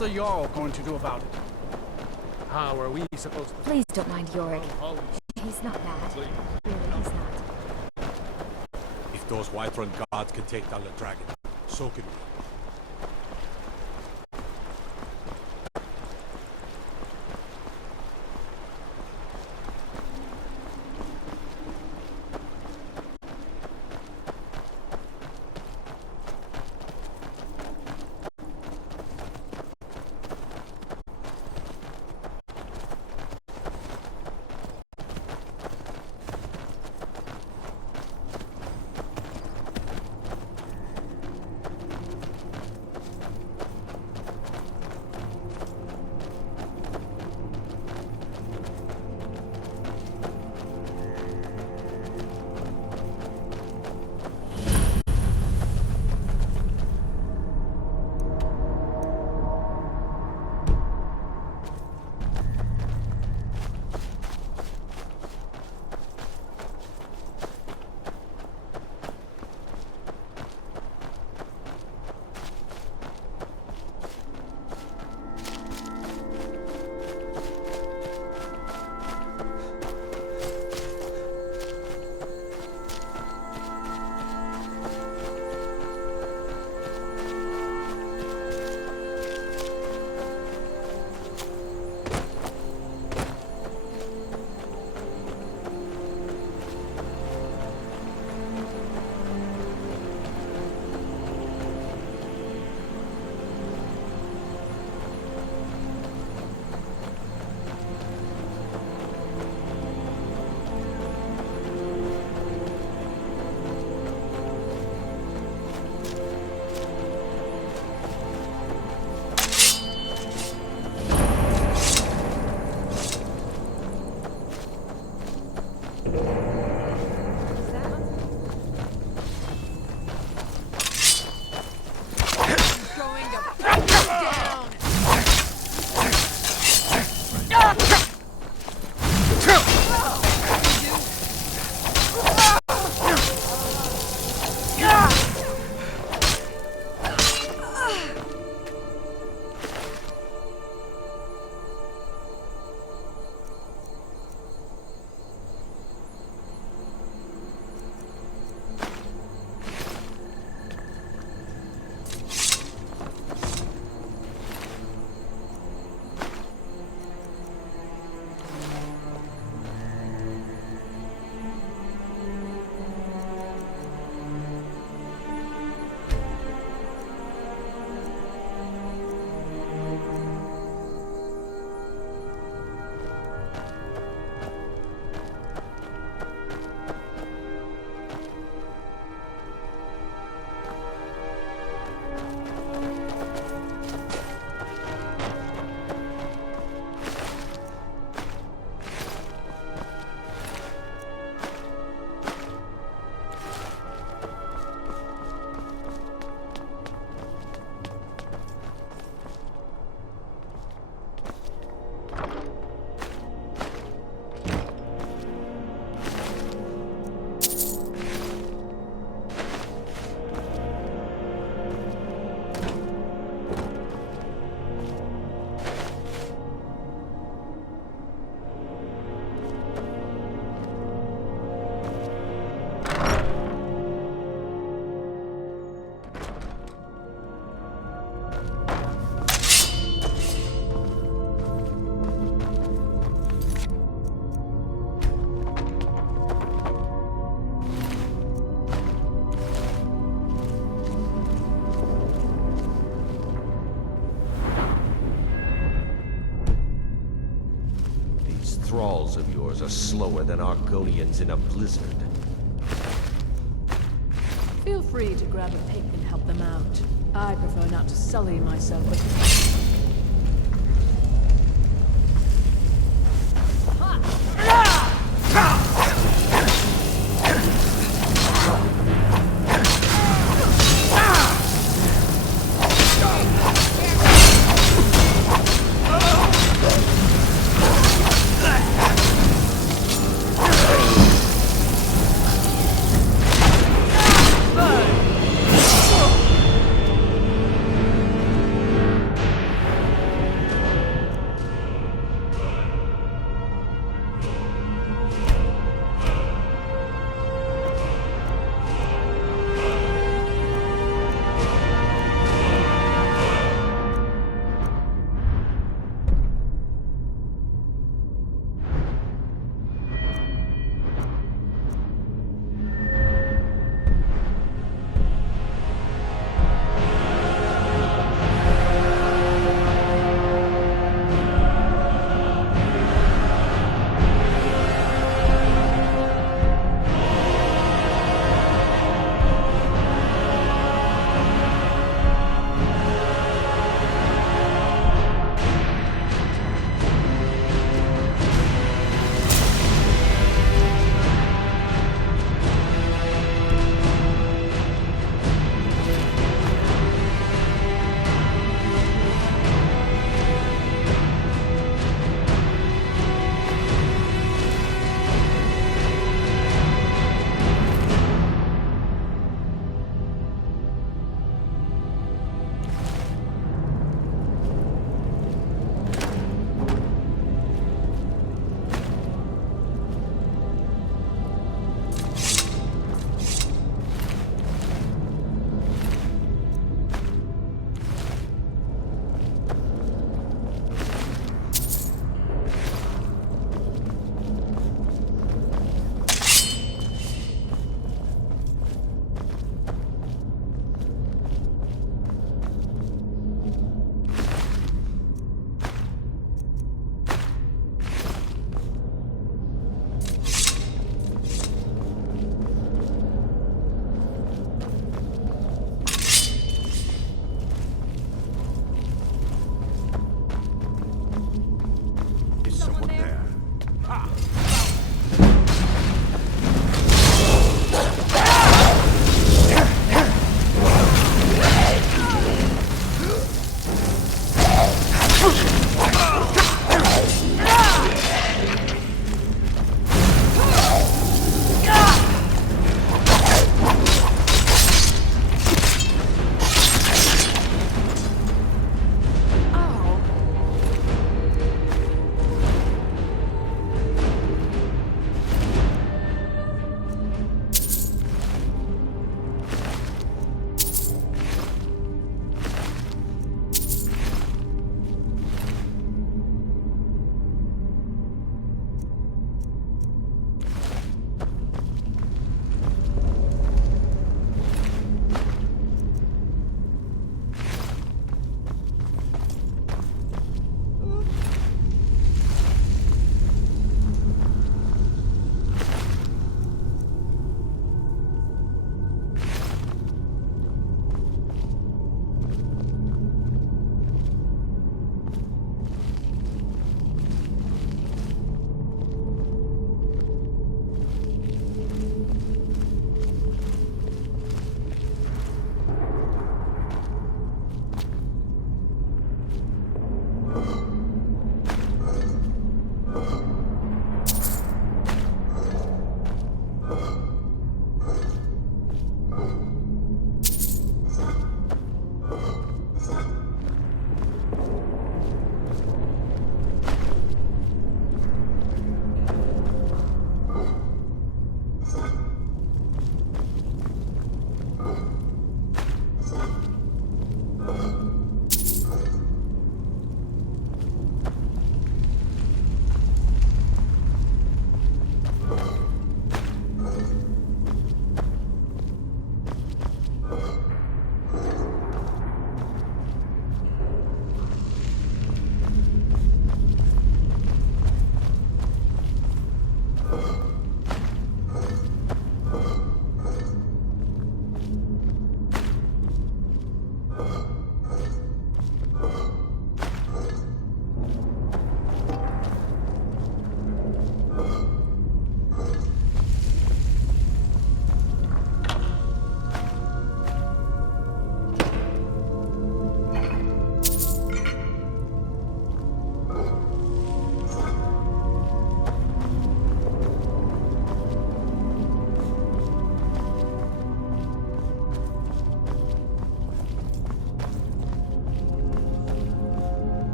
the Jarl going to do about it? How are we supposed to... Please don't mind Yorick. Oh, He's not bad. Really, he's not. If those Whiterun gods can take down the dragon, so can we. Thralls of yours are slower than Argonians in a blizzard. Feel free to grab a pick and help them out. I prefer not to sully myself with...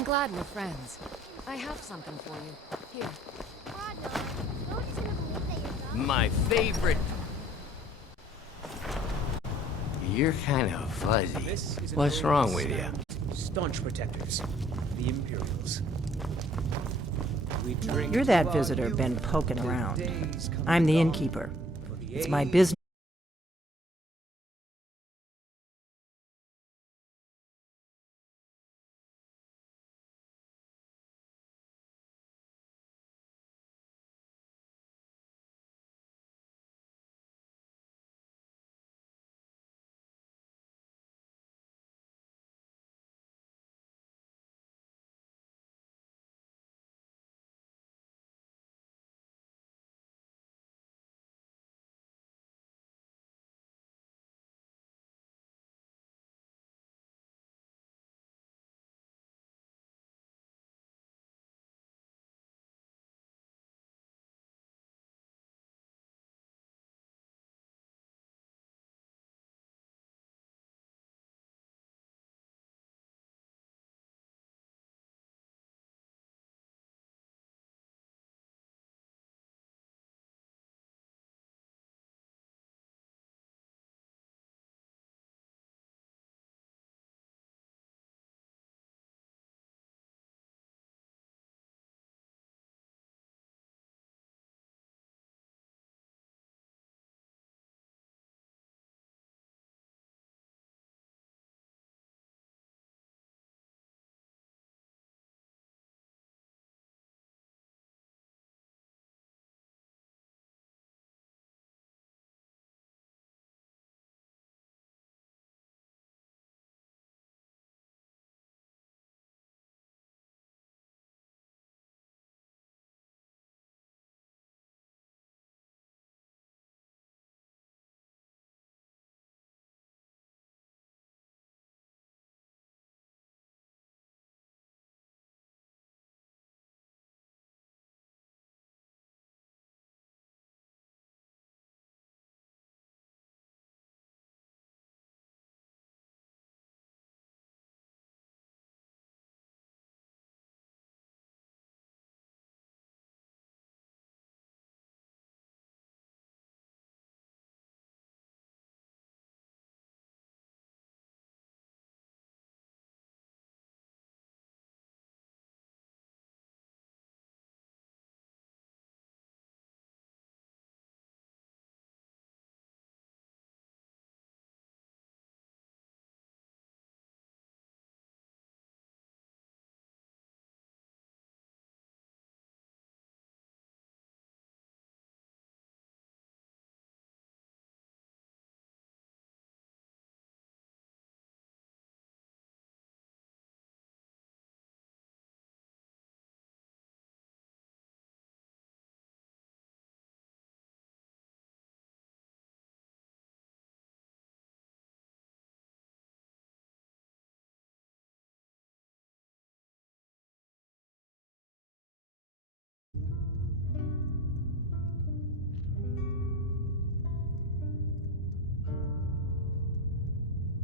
I'm glad we're friends. I have something for you. Here. My favorite. You're kind of fuzzy. What's wrong with you? Staunch protectors. The Imperials. We drink You're to that our visitor youth, been poking the around. days come I'm the gone, innkeeper. for the It's my age business.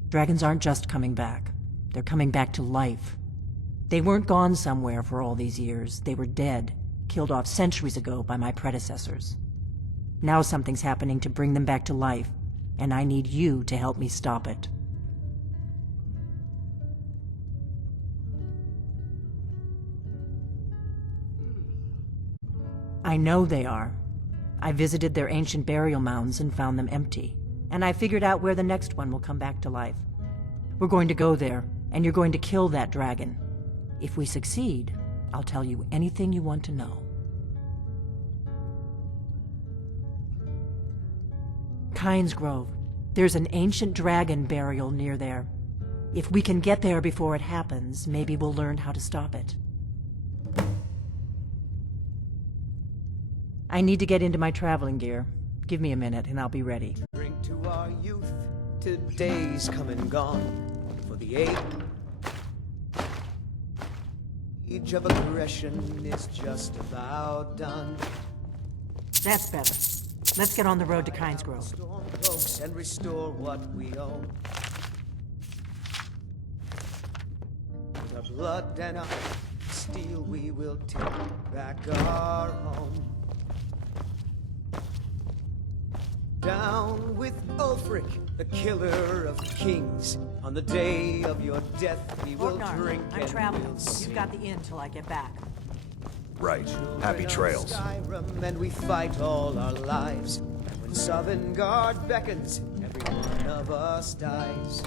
Dragons aren't just coming back. They're coming back to life. They weren't gone somewhere for all these years. They were dead, killed off centuries ago by my predecessors. Now something's happening to bring them back to life, and I need you to help me stop it. I know they are. I visited their ancient burial mounds and found them empty. And I figured out where the next one will come back to life. We're going to go there, and you're going to kill that dragon. If we succeed, I'll tell you anything you want to know. Kynes Grove. There's an ancient dragon burial near there. If we can get there before it happens, maybe we'll learn how to stop it. I need to get into my traveling gear. Give me a minute and I'll be ready. drink to our youth, to days come and gone. For the age of aggression is just about done. That's better. Let's get on the road to Kynes Grove. Storm cloaks and restore what we own. With our blood and our steel we will take back our home. Down with Ulfric, the killer of kings. On the day of your death we will drink I'm and traveling. we'll sing. You've got the inn till I get back. Right. Happy trails. Skyrim, and we fight all our lives. And when Sovngarde beckons, every one of us dies.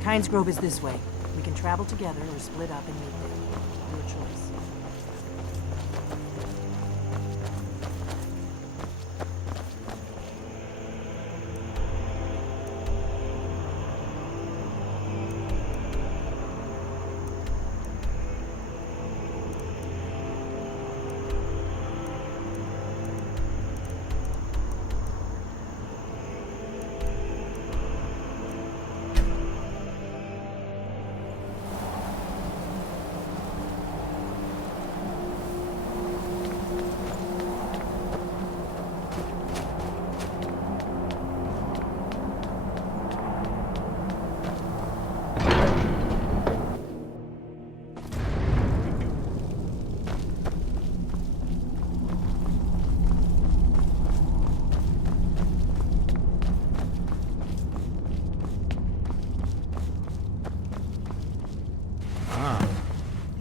Kynes Grove is this way. We can travel together or split up and meet there. Your choice.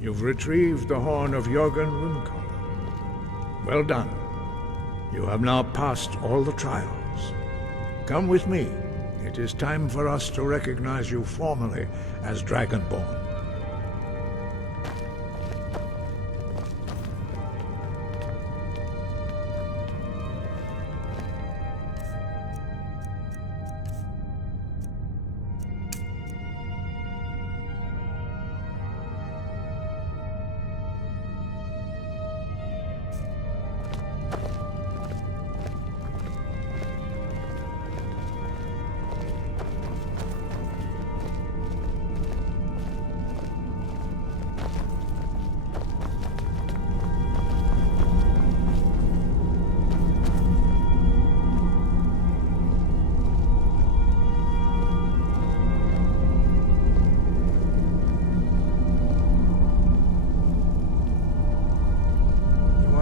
You've retrieved the horn of Jörgen Wimkoll. Well done. You have now passed all the trials. Come with me. It is time for us to recognize you formally as Dragonborn.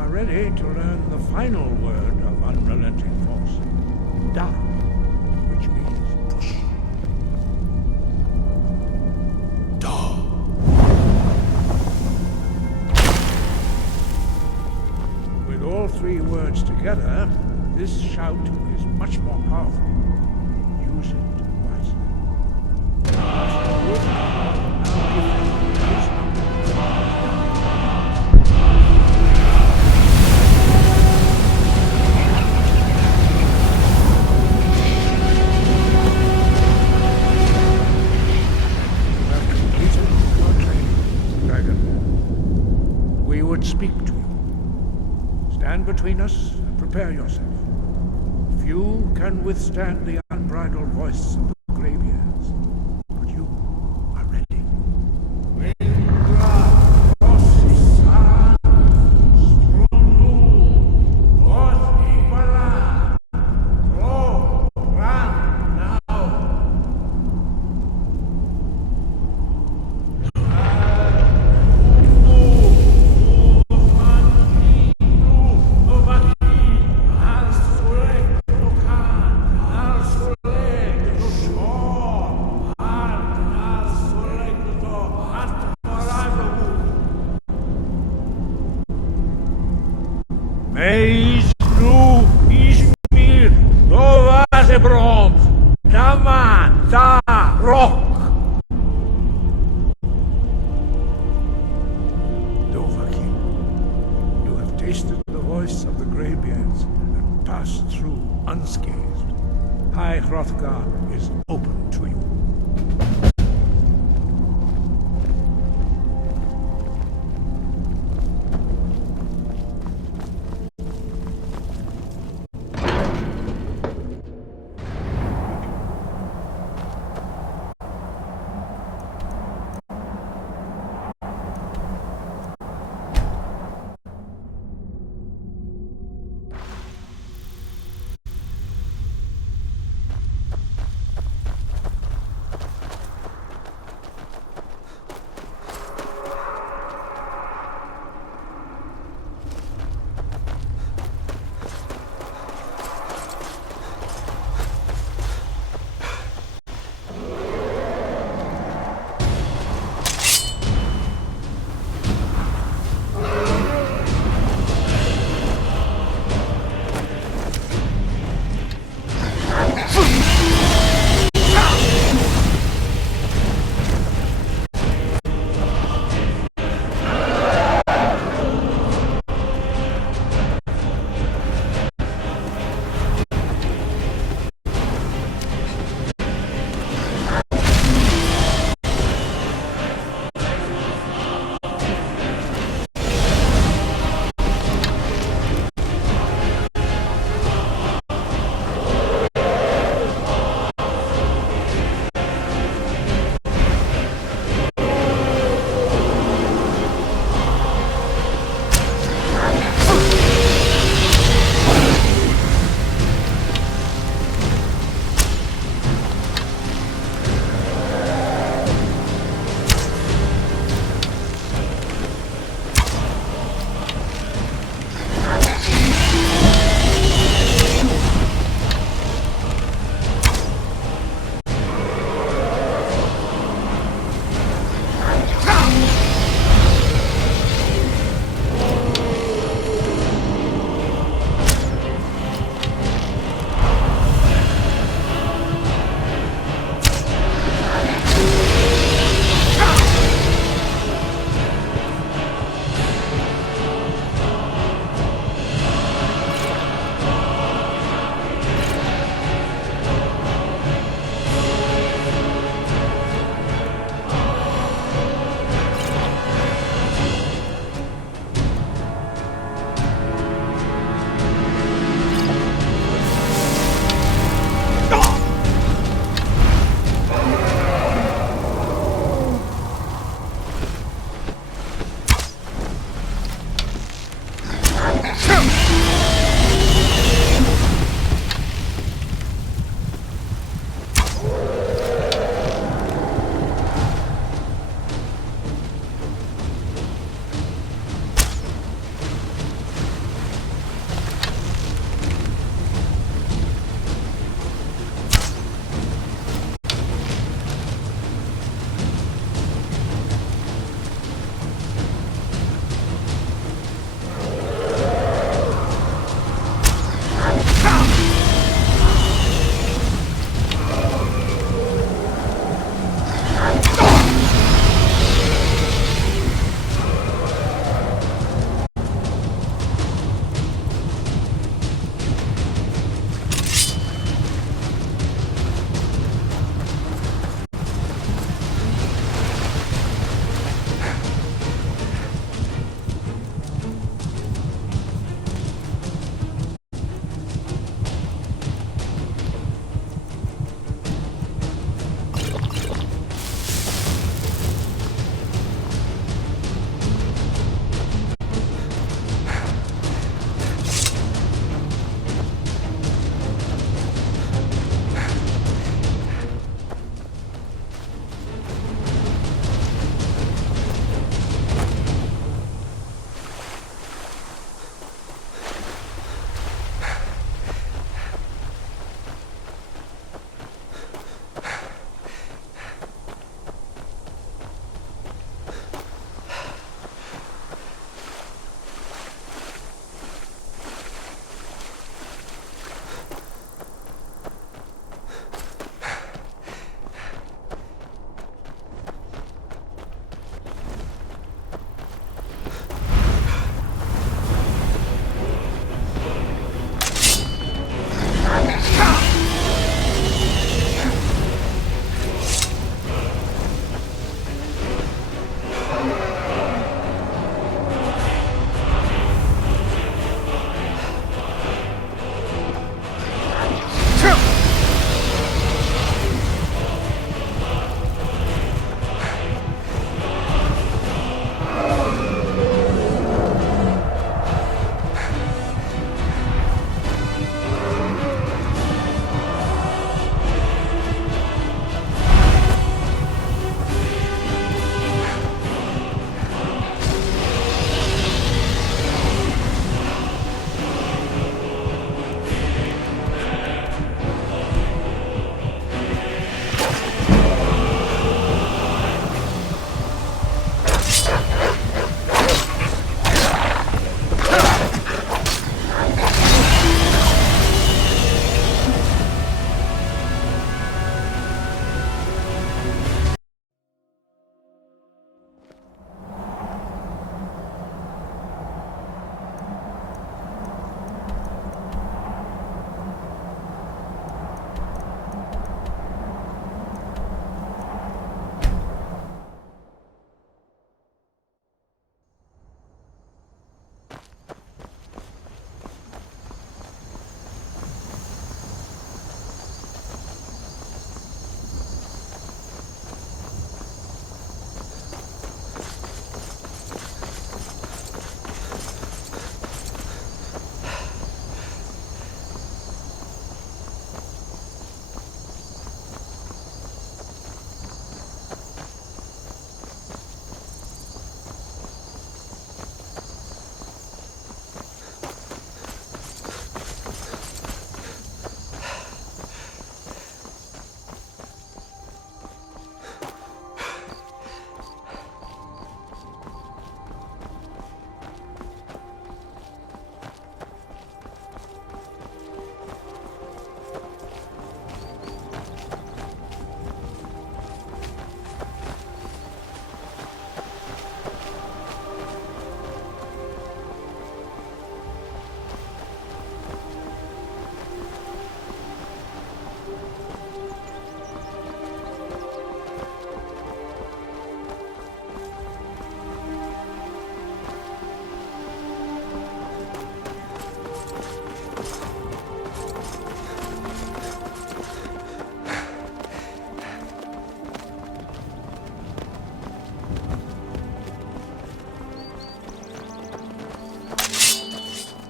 Ready to learn the final word of unrelenting force. Da, which means push. Da. With all three words together, this shout is much more powerful. Use it wisely. Now give them his number. Speak to you. Stand between us and prepare yourself. Few can withstand the unbridled voice of the graybeards, but you are ready. Meis nu Izmir Novazebrom Dama Da Rock. Dovahki, you have tasted the voice of the graybeards and passed through unscathed. High Hrothgar is open to you.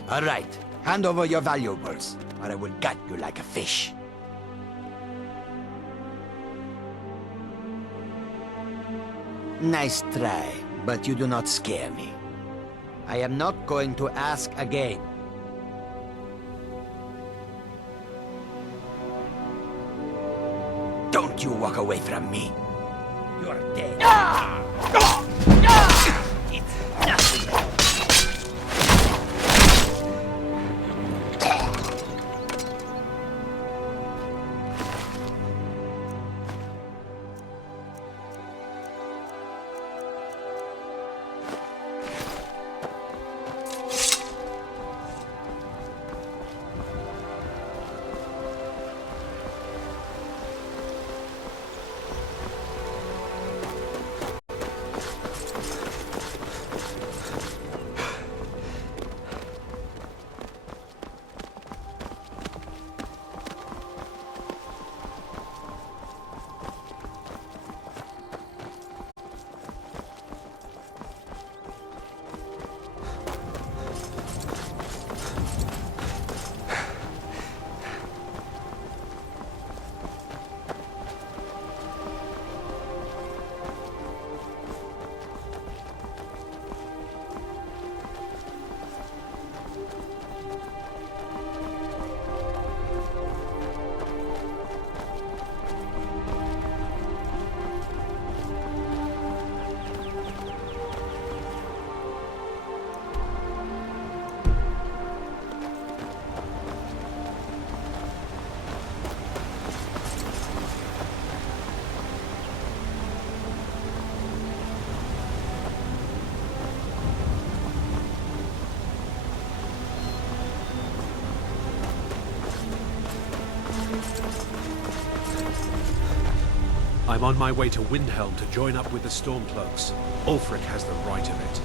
All right, hand over your valuables, or I will gut you like a fish. Nice try, but you do not scare me. I am not going to ask again. Don't you walk away from me. You're dead. It's nothing. I'm on my way to Windhelm to join up with the Stormcloaks. Ulfric has the right of it.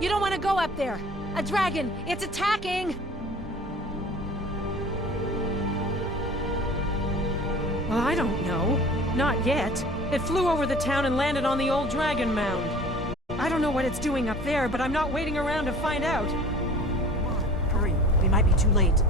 You don't want to go up there! A dragon! It's attacking! Well, I don't know. Not yet. It flew over the town and landed on the old dragon mound. I don't know what it's doing up there, but I'm not waiting around to find out. Hurry, we might be too late.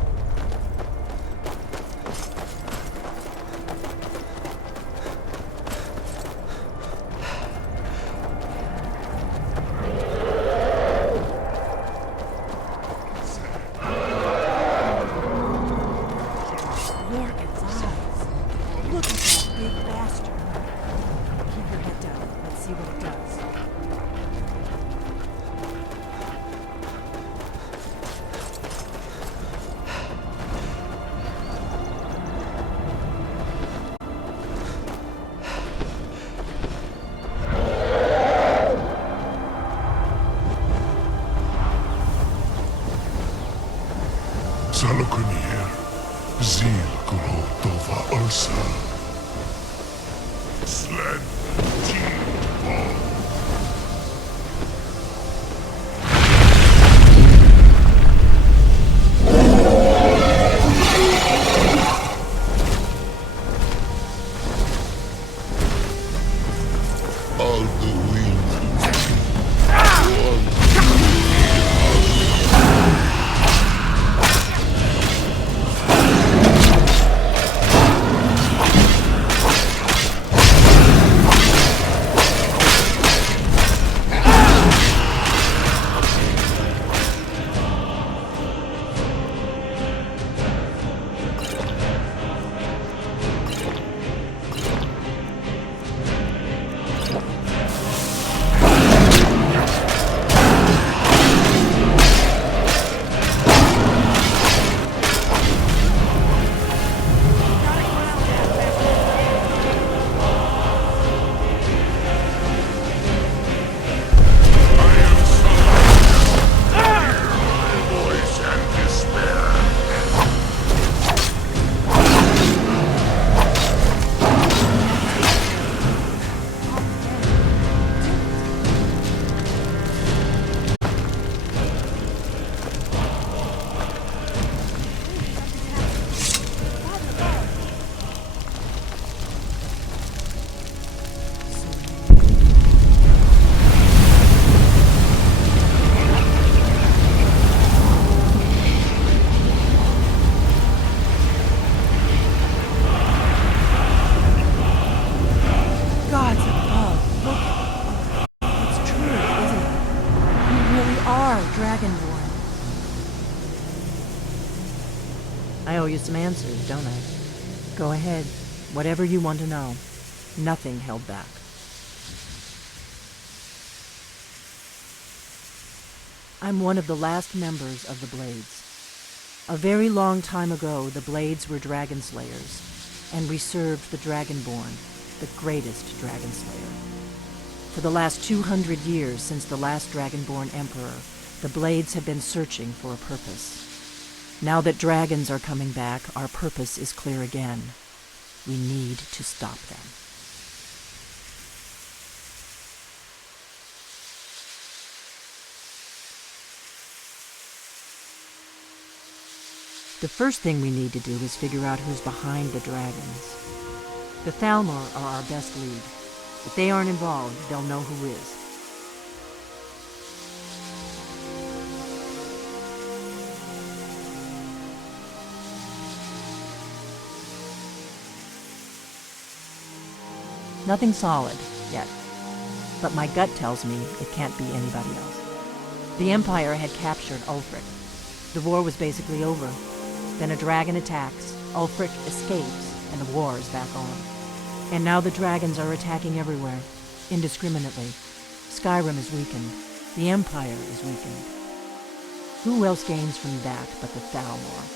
Salokunir, Zil Gro Dova Ursa. Sled T-Ball. All the wind. I owe you some answers, don't I? Go ahead. Whatever you want to know. Nothing held back. I'm one of the last members of the Blades. A very long time ago, the Blades were dragon slayers, and we served the Dragonborn, the greatest dragon slayer. For the last 200 years since the last Dragonborn Emperor, the Blades have been searching for a purpose. Now that dragons are coming back, our purpose is clear again. We need to stop them. The first thing we need to do is figure out who's behind the dragons. The Thalmor are our best lead. If they aren't involved, they'll know who is. Nothing solid, yet. But my gut tells me it can't be anybody else. The Empire had captured Ulfric. The war was basically over. Then a dragon attacks, Ulfric escapes, and the war is back on. And now the dragons are attacking everywhere, indiscriminately. Skyrim is weakened. The Empire is weakened. Who else gains from that but the Thalmor?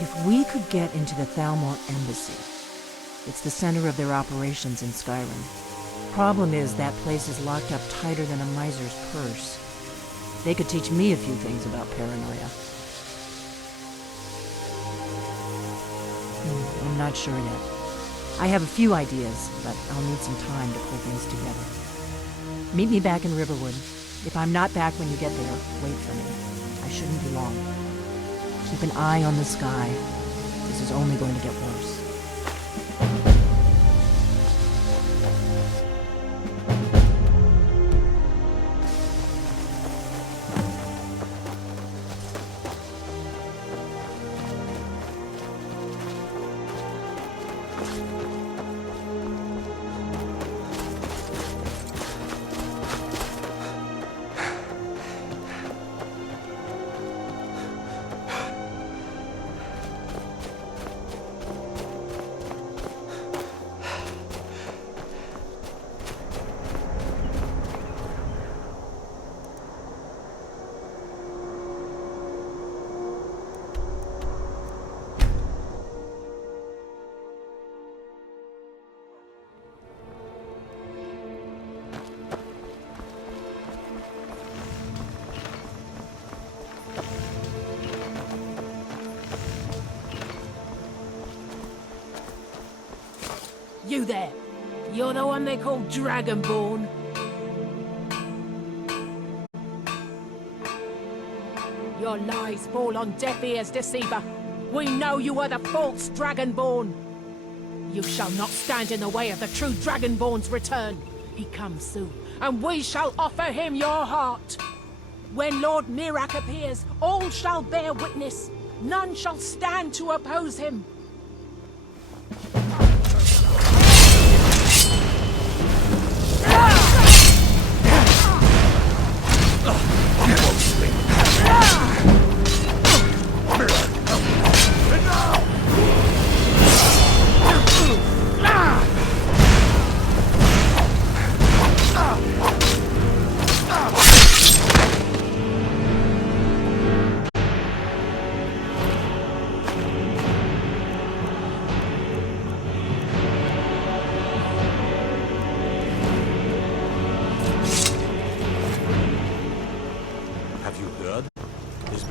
If we could get into the Thalmor embassy, it's the center of their operations in Skyrim. Problem is, that place is locked up tighter than a miser's purse. They could teach me a few things about paranoia. I'm not sure yet. I have a few ideas, but I'll need some time to pull things together. Meet me back in Riverwood. If I'm not back when you get there, wait for me. I shouldn't be long. Keep an eye on the sky. This is only going to get worse. You there. You're the one they call Dragonborn. Your lies fall on deaf ears, deceiver. We know you are the false Dragonborn. You shall not stand in the way of the true Dragonborn's return. He comes soon, and we shall offer him your heart. When Lord Mirak appears, all shall bear witness. None shall stand to oppose him.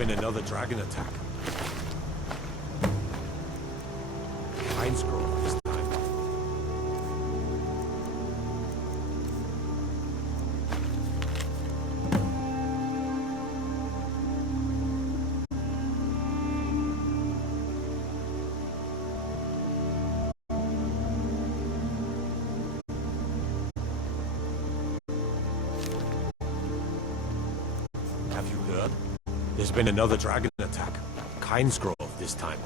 Another dragon attack. Pine Grove this time. Have you heard? There's been another dragon attack. Kynes Grove this time.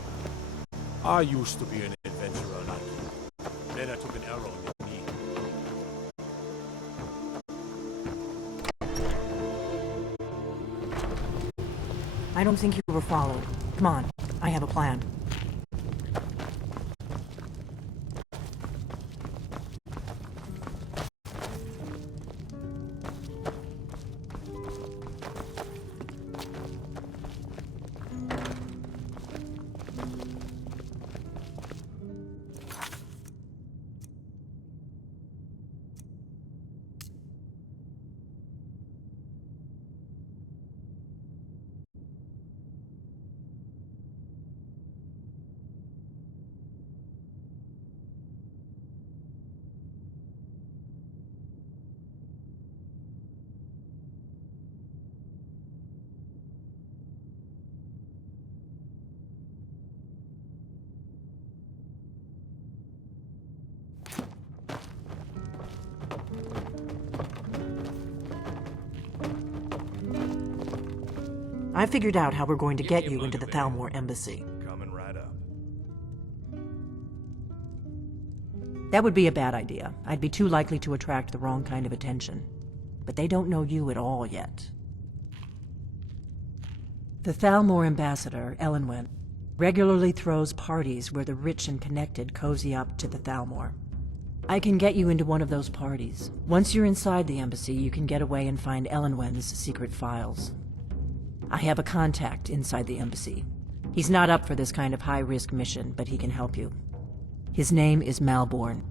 I used to be an adventurer like you. Then I took an arrow in the knee. I don't think you were followed. Come on, I have a plan. I figured out how we're going to get you into the Thalmor embassy. Coming right up. That would be a bad idea. I'd be too likely to attract the wrong kind of attention. But they don't know you at all yet. The Thalmor ambassador, Elenwen, regularly throws parties where the rich and connected cozy up to the Thalmor. I can get you into one of those parties. Once you're inside the embassy, you can get away and find Elenwen's secret files. I have a contact inside the embassy. He's not up for this kind of high-risk mission, but he can help you. His name is Malborn.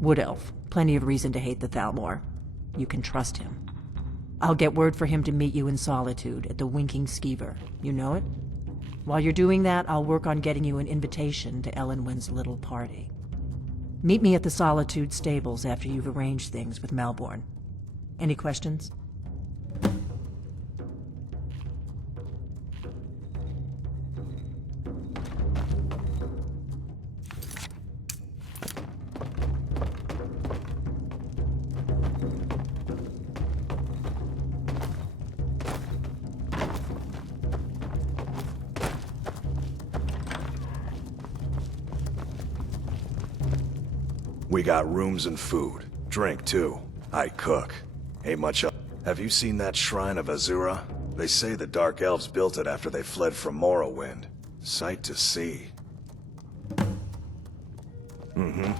Wood Elf. Plenty of reason to hate the Thalmor. You can trust him. I'll get word for him to meet you in Solitude at the Winking Skeever. You know it? While you're doing that, I'll work on getting you an invitation to Elenwen's little party. Meet me at the Solitude stables after you've arranged things with Melbourne. Any questions? We got rooms and food. Drink, too. I cook. Ain't much else. Have you seen that shrine of Azura? They say the Dark Elves built it after they fled from Morrowind. Sight to see. Mm-hmm.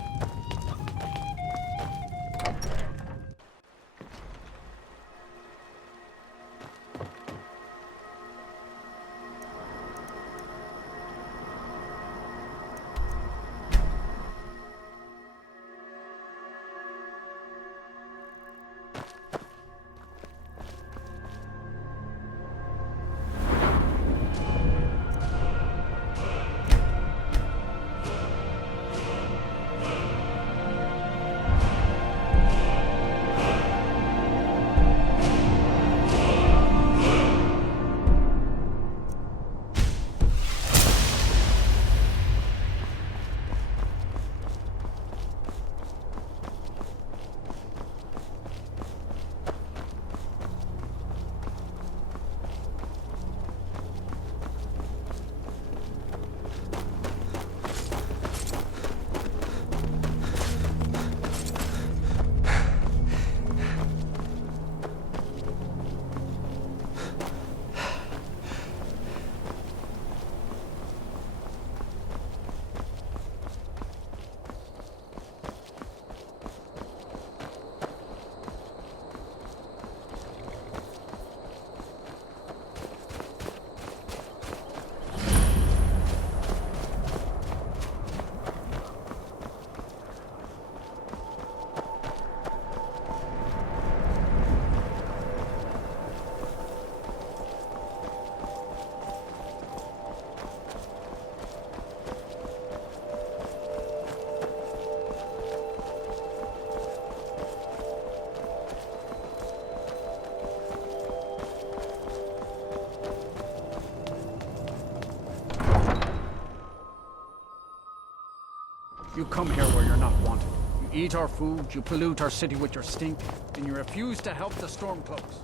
You come here where you're not wanted. You eat our food, you pollute our city with your stink, and you refuse to help the Stormcloaks.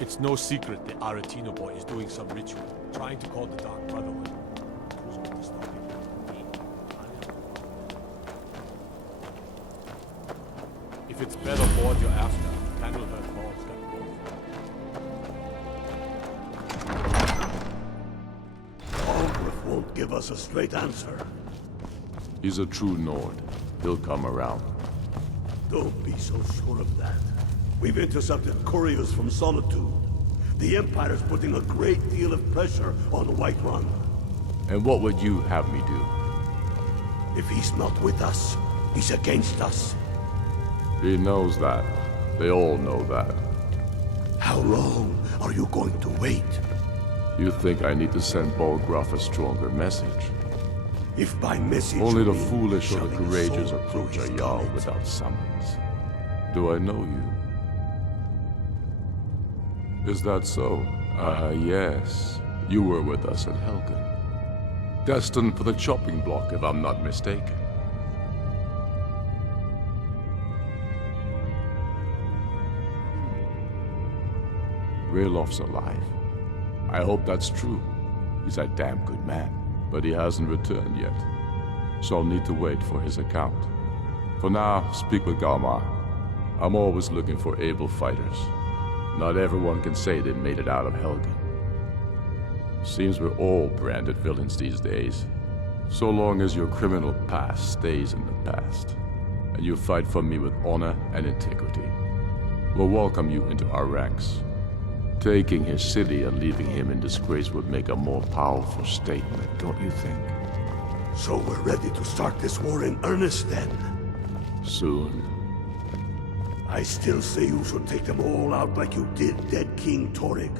It's no secret the Aretino boy is doing some ritual, trying to call the Dark Brotherhood. Who's going to stop him? Me? If it's better board you're after, Candleberg Hall's got both. Won't give us a straight answer. He's a true Nord. He'll come around. Don't be so sure of that. We've intercepted couriers from Solitude. The Empire's putting a great deal of pressure on Whiterun. And what would you have me do? If he's not with us, he's against us. He knows that. They all know that. How long are you going to wait? You think I need to send Bolgraf a stronger message? If by message only the you mean foolish or the shoving a courageous sword through approach his a Jarl gullet. without summons. Do I know you? Is that so? Ah, yes. You were with us at Helgen. Destined for the chopping block, if I'm not mistaken. Raylof's alive. I hope that's true. He's a damn good man, but he hasn't returned yet. So I'll need to wait for his account. For now, speak with Galmar. I'm always looking for able fighters. Not everyone can say they made it out of Helgen. Seems we're all branded villains these days. So long as your criminal past stays in the past, and you fight for me with honor and integrity, we'll welcome you into our ranks. Taking his city and leaving him in disgrace would make a more powerful statement, don't you think? So we're ready to start this war in earnest then? Soon. I still say you should take them all out like you did dead King Torrig.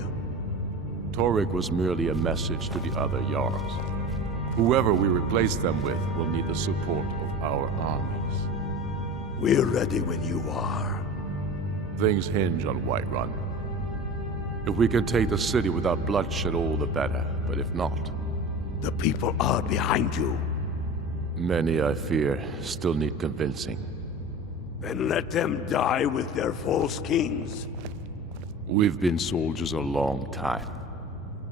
Torrik was merely a message to the other Jarls. Whoever we replace them with will need the support of our armies. We're ready when you are. Things hinge on Whiterun. If we can take the city without bloodshed, all the better. But if not... The people are behind you. Many, I fear, still need convincing. Then let them die with their false kings. We've been soldiers a long time.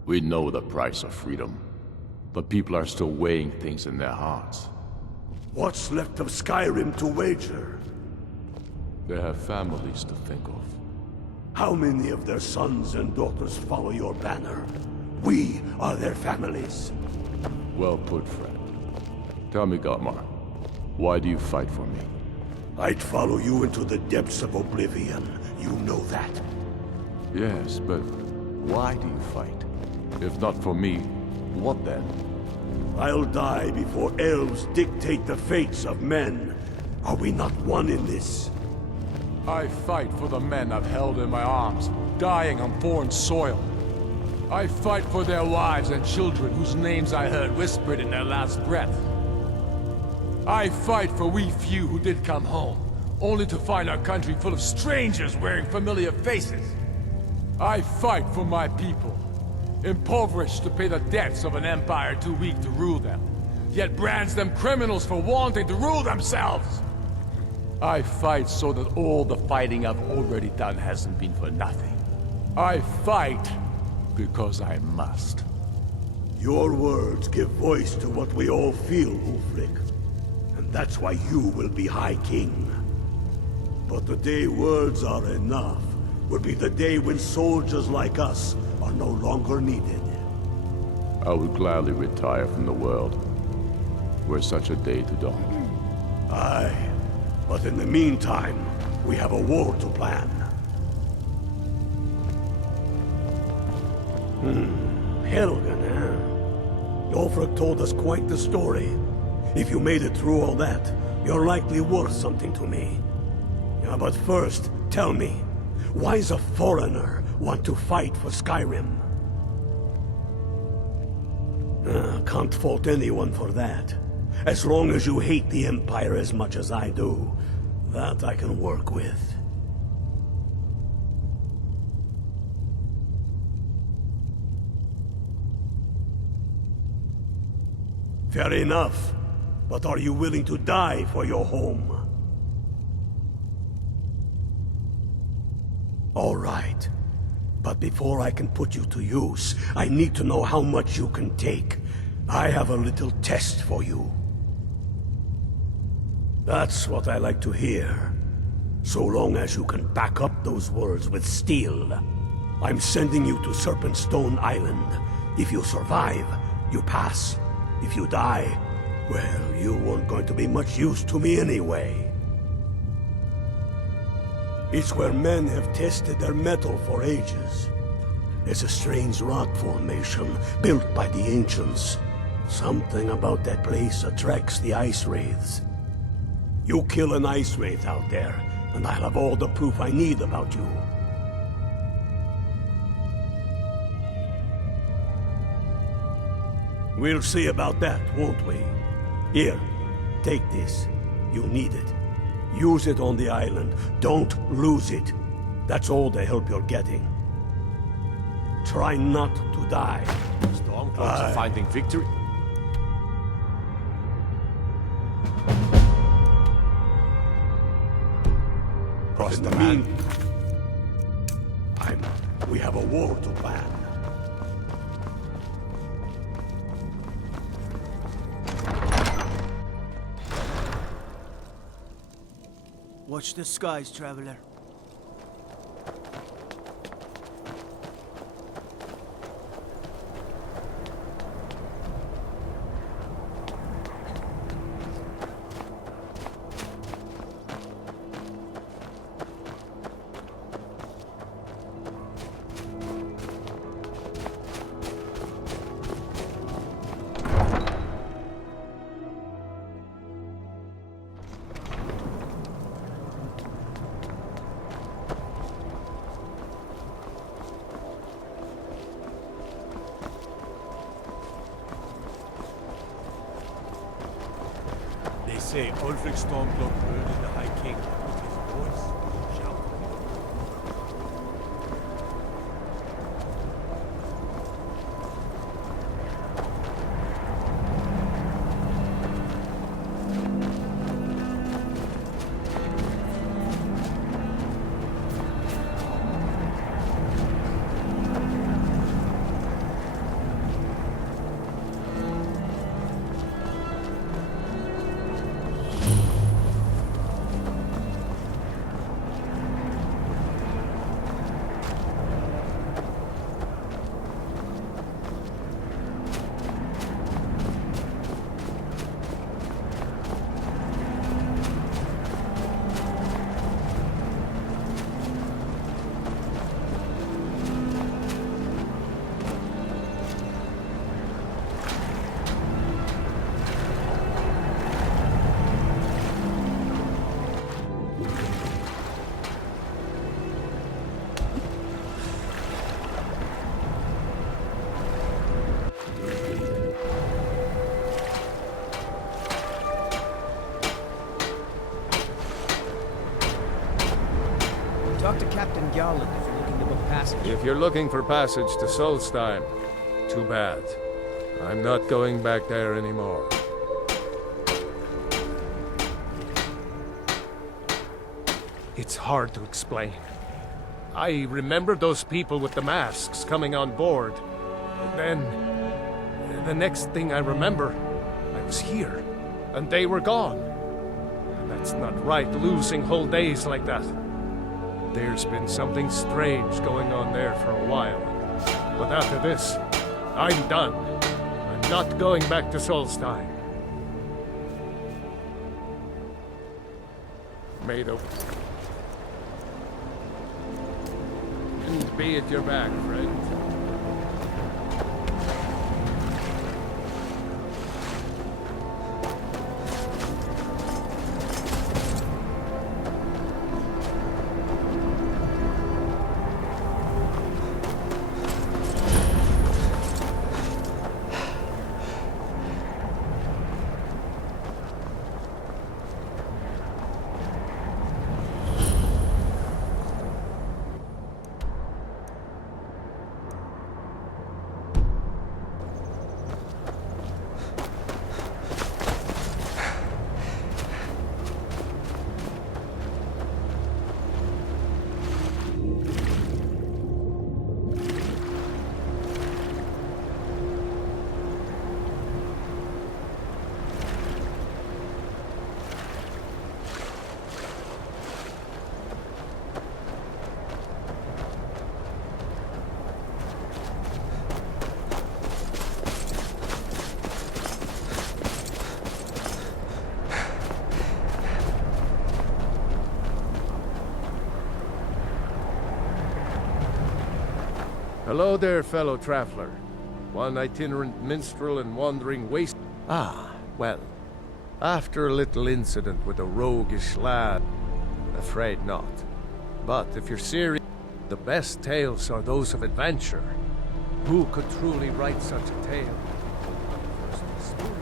We know the price of freedom. But people are still weighing things in their hearts. What's left of Skyrim to wager? They have families to think of. How many of their sons and daughters follow your banner? We are their families. Well put, friend. Tell me, Galmar, why do you fight for me? I'd follow you into the depths of oblivion. You know that. Yes, but why do you fight? If not for me, what then? I'll die before elves dictate the fates of men. Are we not one in this? I fight for the men I've held in my arms, dying on foreign soil. I fight for their wives and children whose names I heard whispered in their last breath. I fight for we few who did come home, only to find our country full of strangers wearing familiar faces. I fight for my people, impoverished to pay the debts of an empire too weak to rule them, yet brands them criminals for wanting to rule themselves. I fight so that all the fighting I've already done hasn't been for nothing. I fight because I must. Your words give voice to what we all feel, Ulfric. And that's why you will be High King. But the day words are enough will be the day when soldiers like us are no longer needed. I would gladly retire from the world, were such a day to dawn. Aye, but in the meantime, we have a war to plan. Helgen, eh? Ulfric told us quite the story. If you made it through all that, you're likely worth something to me. Yeah, but first, tell me, why does a foreigner want to fight for Skyrim? Can't fault anyone for that. As long as you hate the Empire as much as I do, that I can work with. Fair enough. But are you willing to die for your home? All right. But before I can put you to use, I need to know how much you can take. I have a little test for you. That's what I like to hear. So long as you can back up those words with steel. I'm sending you to Serpentstone Island. If you survive, you pass. If you die, well, you weren't going to be much use to me anyway. It's where men have tested their metal for ages. It's a strange rock formation built by the ancients. Something about that place attracts the ice wraiths. You kill an ice wraith out there, and I'll have all the proof I need about you. We'll see about that, won't we? Here, take this. You need it. Use it on the island. Don't lose it. That's all the help you're getting. Try not to die. Stormcloaks are finding victory. Cross the man. We have a war to plan. Watch the skies, traveler. say Ulfric Stormcloak murdered the High King with his voice. Shout. Talk to Captain Garland if you're looking to book passage. If you're looking for passage to Solstheim, too bad. I'm not going back there anymore. It's hard to explain. I remember those people with the masks coming on board. Then, the next thing I remember, I was here, and they were gone. That's not right, losing whole days like that. There's been something strange going on there for a while. But after this, I'm done. I'm not going back to Solstheim. Made of... And be at your back, friend. Hello there, fellow traveler. One itinerant minstrel and wandering waste... Ah, well. After a little incident with a roguish lad, afraid not. But if you're serious, the best tales are those of adventure. Who could truly write such a tale? First experiences.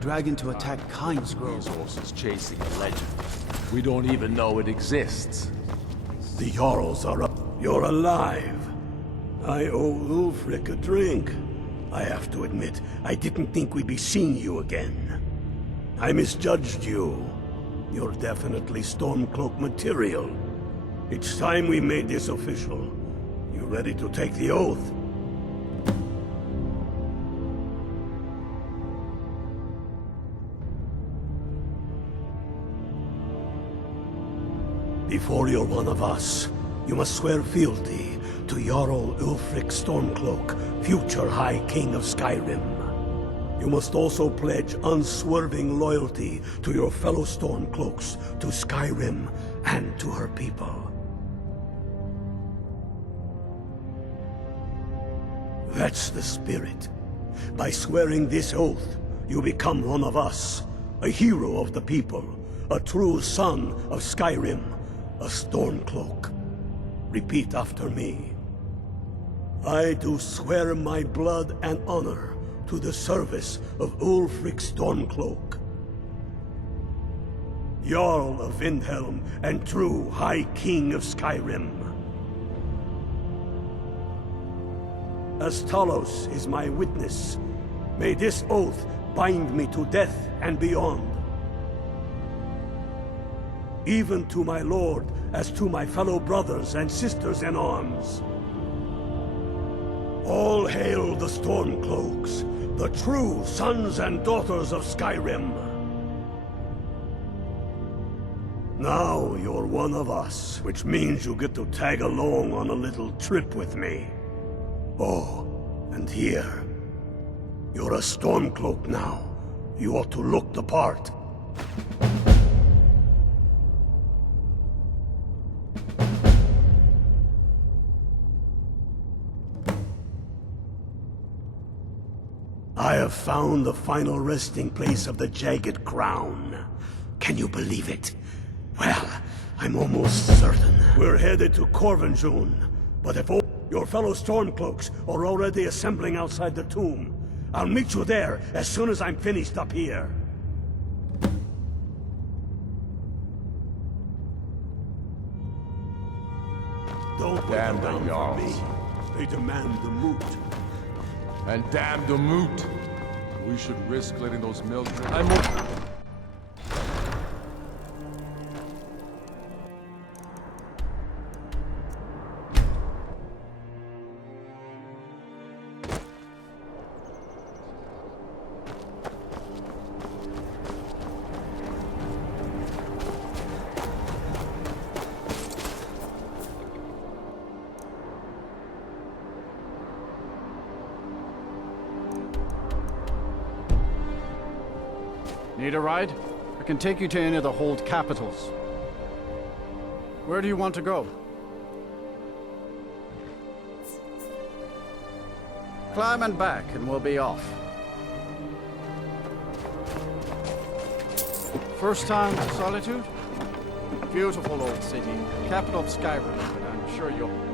dragon to attack Kynesgrove. These horses chasing a legend. We don't even know it exists. The Jarls are up. You're alive. I owe Ulfric a drink. I have to admit, I didn't think we'd be seeing you again. I misjudged you. You're definitely Stormcloak material. It's time we made this official. You ready to take the oath? Before you're one of us, you must swear fealty to Jarl Ulfric Stormcloak, future High King of Skyrim. You must also pledge unswerving loyalty to your fellow Stormcloaks, to Skyrim, and to her people. That's the spirit. By swearing this oath, you become one of us, a hero of the people, a true son of Skyrim, a Stormcloak. Repeat after me. I do swear my blood and honor to the service of Ulfric Stormcloak, Jarl of Windhelm and true High King of Skyrim. As Talos is my witness, may this oath bind me to death and beyond. Even to my lord, as to my fellow brothers and sisters in arms. All hail the Stormcloaks, the true sons and daughters of Skyrim. Now you're one of us, which means you get to tag along on a little trip with me. Oh, and here. You're a Stormcloak now. You ought to look the part. I have found the final resting place of the Jagged Crown. Can you believe it? Well, I'm almost certain. We're headed to Corvinjune, but if your fellow Stormcloaks are already assembling outside the tomb, I'll meet you there as soon as I'm finished up here. Don't damn wait the around for Jarls. me. They demand the moot. And damn the moot. We should risk letting those mills drink. Need a ride? I can take you to any of the hold capitals. Where do you want to go? Climb and back, and we'll be off. First time to Solitude? Beautiful old city, capital of Skyrim, but I'm sure you'll...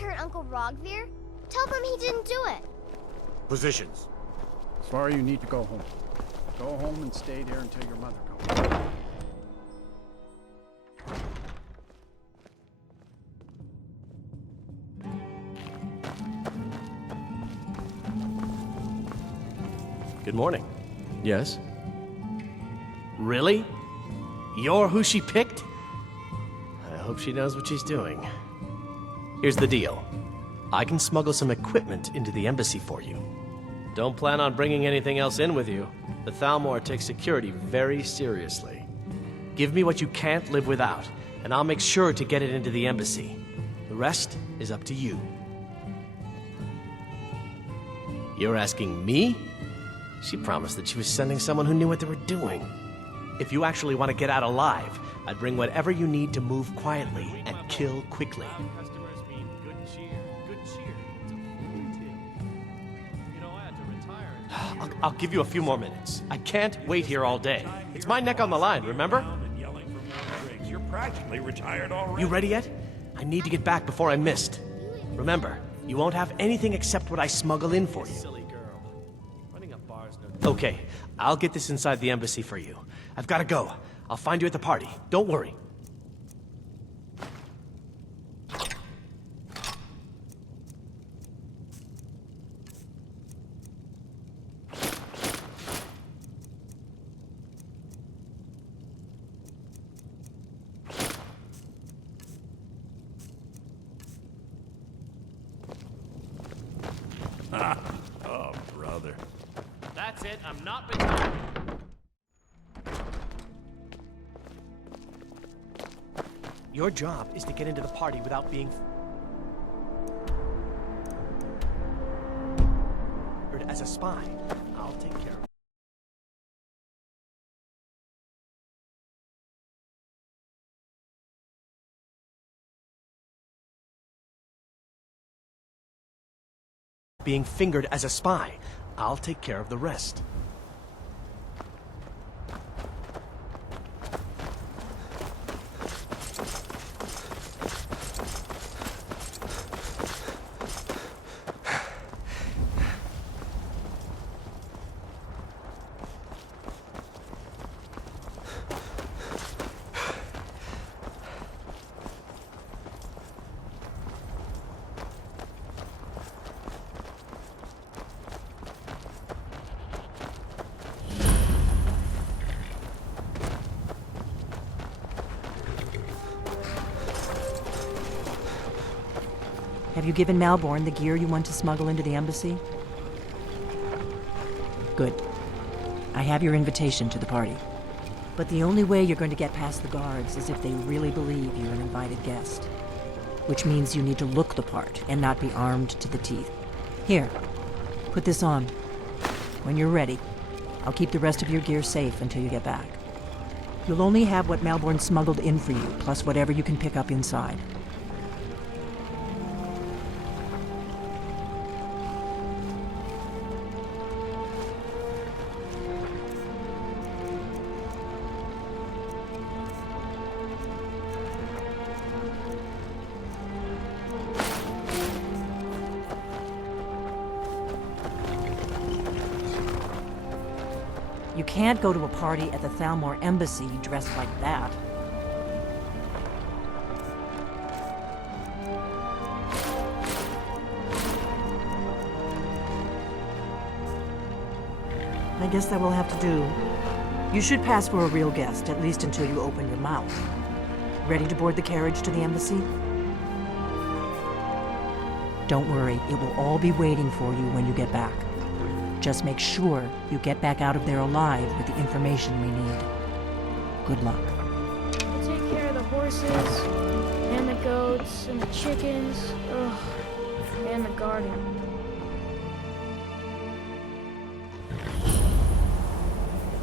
Hurt Uncle Rogvir? Tell them he didn't do it. Positions. Sorry, you need to go home. Go home and stay there until your mother comes. Good morning. Yes? Really? You're who she picked? I hope she knows what she's doing. Here's the deal. I can smuggle some equipment into the embassy for you. Don't plan on bringing anything else in with you. The Thalmor takes security very seriously. Give me what you can't live without, and I'll make sure to get it into the embassy. The rest is up to you. You're asking me? She promised that she was sending someone who knew what they were doing. If you actually want to get out alive, I'd bring whatever you need to move quietly and kill quickly. I'll give you a few more minutes. I can't wait here all day. It's my neck on the line, remember? You're practically retired already. You ready yet? I need to get back before I'm missed. Remember, you won't have anything except what I smuggle in for you. Okay, I'll get this inside the embassy for you. I've got to go. I'll find you at the party. Don't worry. Oh, brother. That's it. I'm not retired. Your job is to get into the party without being as a spy. I'll take care of it. Being fingered as a spy. I'll take care of the rest. Have you given Malborn the gear you want to smuggle into the embassy? Good. I have your invitation to the party. But the only way you're going to get past the guards is if they really believe you're an invited guest. Which means you need to look the part and not be armed to the teeth. Here, put this on. When you're ready, I'll keep the rest of your gear safe until you get back. You'll only have what Malborn smuggled in for you, plus whatever you can pick up inside. You can't go to a party at the Thalmor embassy dressed like that. I guess that will have to do. You should pass for a real guest, at least until you open your mouth. Ready to board the carriage to the embassy? Don't worry, it will all be waiting for you when you get back. Just make sure you get back out of there alive with the information we need. Good luck. I take care of the horses, and the goats, and the chickens, ugh, and the garden.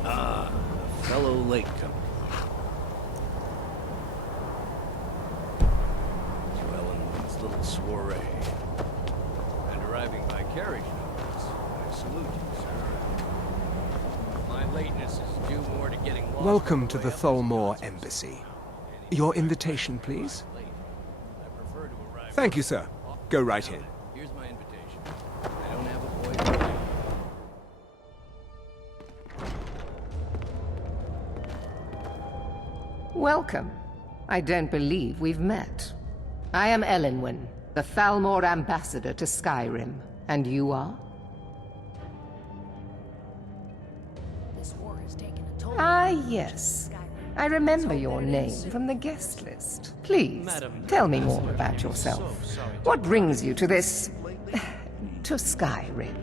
Ah, a fellow latecomer. Swellen's little soiree. And arriving by carriage, no less. I salute you, sir. My lateness is due more to getting lost. Welcome to the Thalmor Embassy. Your invitation, please. Thank you, sir. Go right in. Here's my invitation. I don't have a boy. Welcome. I don't believe we've met. I am Elenwen, the Thalmor ambassador to Skyrim. And you are? This war has taken a toll. Ah, yes. I remember your name from the guest list. Please, tell me more about yourself. What brings you to this... to Skyrim?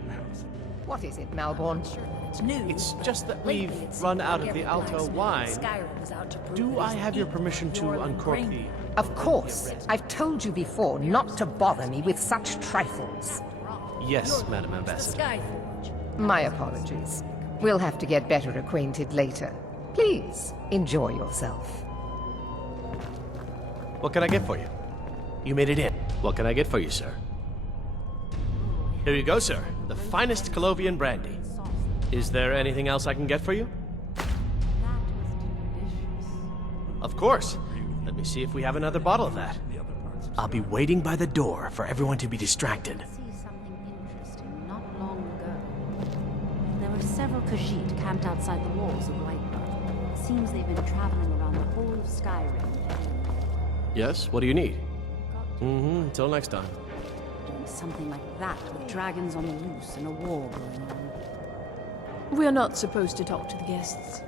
What is it, Malborn? It's new. It's just that we've run out of the Alto wine. Do I have your permission to uncork the... Of course. I've told you before not to bother me with such trifles. Yes, Madam Ambassador. My apologies. We'll have to get better acquainted later. Please, enjoy yourself. What can I get for you? You made it in. What can I get for you, sir? Here you go, sir. The finest Colovian brandy. Is there anything else I can get for you? Of course. Let me see if we have another bottle of that. I'll be waiting by the door for everyone to be distracted. There were several Khajiit camped outside the walls of Whiteblood. It seems they've been traveling around the whole of Skyrim. Yes, what do you need? Until next time. Doing something like that with dragons on the loose and a war going on. We're not supposed to talk to the guests.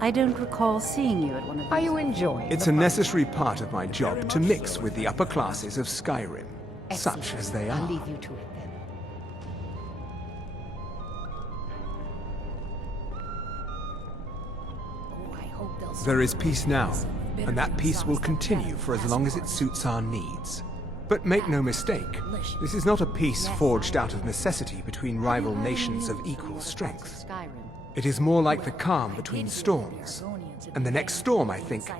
I don't recall seeing you at one of these. Are you enjoying It's a necessary part of my job to mix with the upper classes of Skyrim, such as they I'll are. leave you to it then. There is peace now, and that peace will continue for as long as it suits our needs. But make no mistake, this is not a peace forged out of necessity between rival nations of equal strength. It is more like the calm between storms, and the next storm, I think,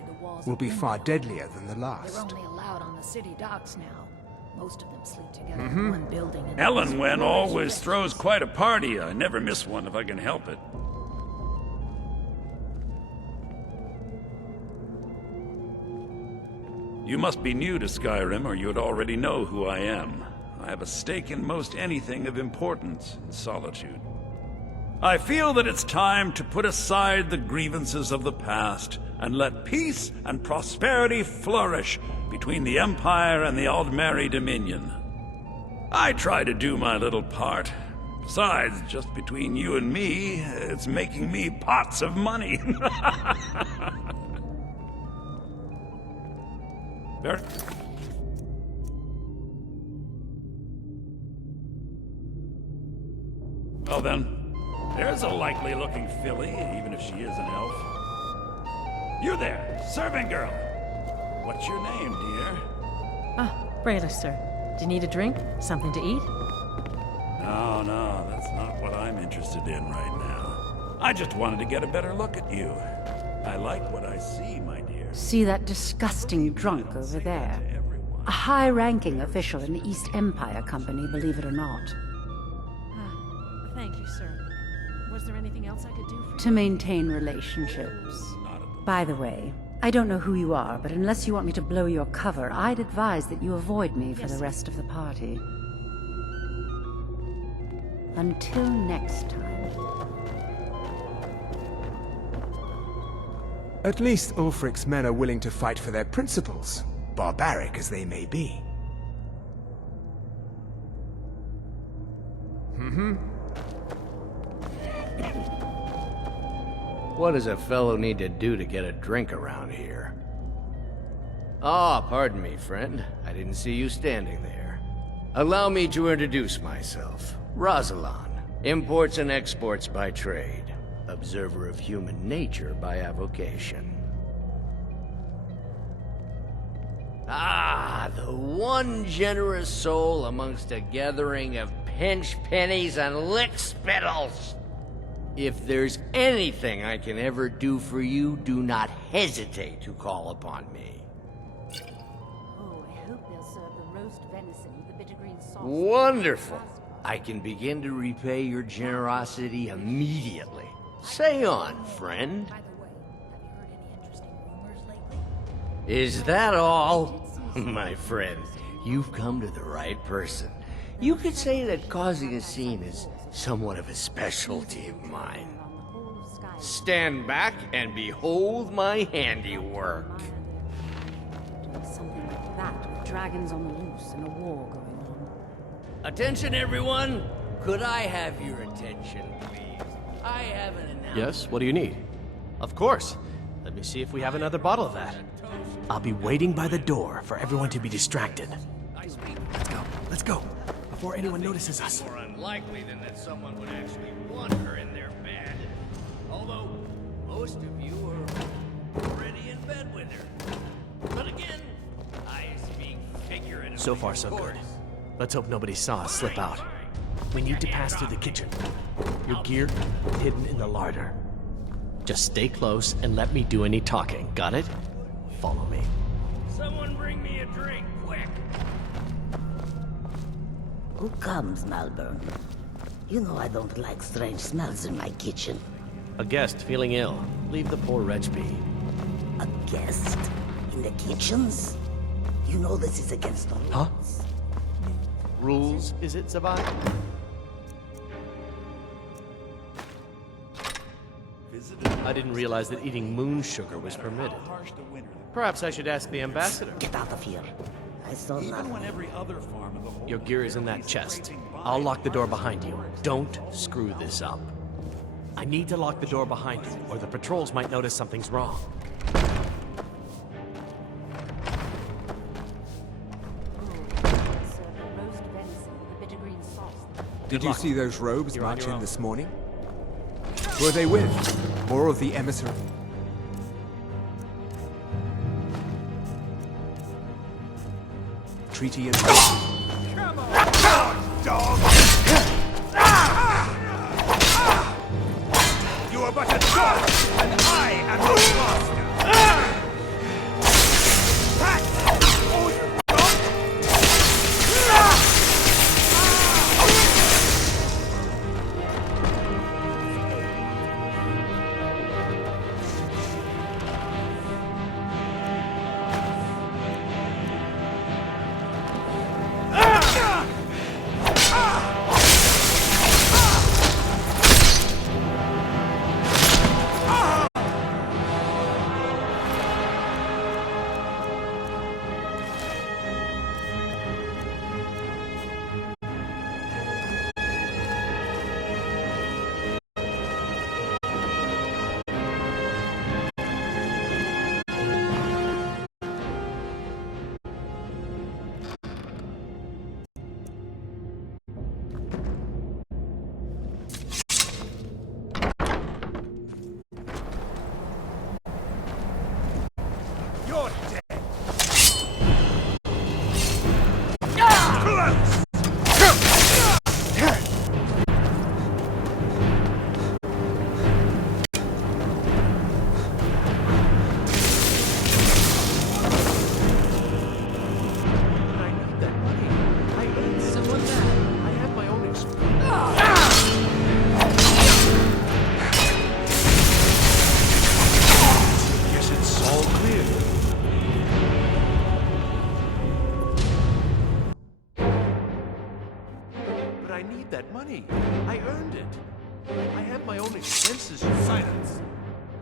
will be far deadlier than the last. They're only allowed on the city docks now. Most of them sleep together in one building. Elenwen always throws quite a party. I never miss one if I can help it. You must be new to Skyrim, or you'd already know who I am. I have a stake in most anything of importance in Solitude. I feel that it's time to put aside the grievances of the past and let peace and prosperity flourish between the Empire and the Aldmeri Dominion. I try to do my little part. Besides, just between you and me, it's making me pots of money. Well then, there's a likely-looking filly, even if she is an elf. You there, servant girl. What's your name, dear? Ah, Brayla, sir. Do you need a drink? Something to eat? No, that's not what I'm interested in right now. I just wanted to get a better look at you. I like what I see, my dear. See that disgusting drunk over there? A high-ranking official in the East Empire Company, believe it or not. Thank you, sir. Was there anything else I could do for you? To maintain relationships. By the way, I don't know who you are, but unless you want me to blow your cover, I'd advise that you avoid me for the rest of the party. Until next time. At least Ulfric's men are willing to fight for their principles, barbaric as they may be. What does a fellow need to do to get a drink around here? Ah, pardon me, friend. I didn't see you standing there. Allow me to introduce myself. Rosalan, imports and exports by trade. Observer of human nature by avocation. Ah, the one generous soul amongst a gathering of pinch pennies and lick spittles. If there's anything I can ever do for you, do not hesitate to call upon me. Oh, I hope they'll serve the roast venison with the bitter green sauce. Wonderful. I can begin to repay your generosity immediately. Say on, friend. Is that all? My friend, you've come to the right person. You could say that causing a scene is somewhat of a specialty of mine. Stand back and behold my handiwork. Doing something like that with dragons on the loose and a war going on. Attention, everyone! Could I have your attention, please? I have an announcement. Yes, what do you need? Of course. Let me see if we have another bottle of that. I'll be waiting by the door for everyone to be distracted. Let's go, before anyone notices us. More unlikely than that someone would actually want her in their bed. Although, most of you are already in bed with her. But again, I speak figuratively. So far, so good. Let's hope nobody saw us slip out. We need to pass through the kitchen. Your gear hidden in the larder. Just stay close and let me do any talking. Got it? Follow me. Someone bring me a drink, quick. Who comes, Malvern? You know I don't like strange smells in my kitchen. A guest feeling ill. Leave the poor wretch be. A guest? In the kitchens? You know this is against the law. Huh? Rules, is it, Zavai? I didn't realize that eating moon sugar was permitted. Perhaps I should ask the ambassador. Get out of here. I saw nothing. Your gear is in that chest. I'll lock the door behind you. Don't screw this up. I need to lock the door behind you, or the patrols might notice something's wrong. Did you see those robes march in this morning? Were they with more of the emissary? Treaty and... Come on, dog! You are but a dog, and I am your master.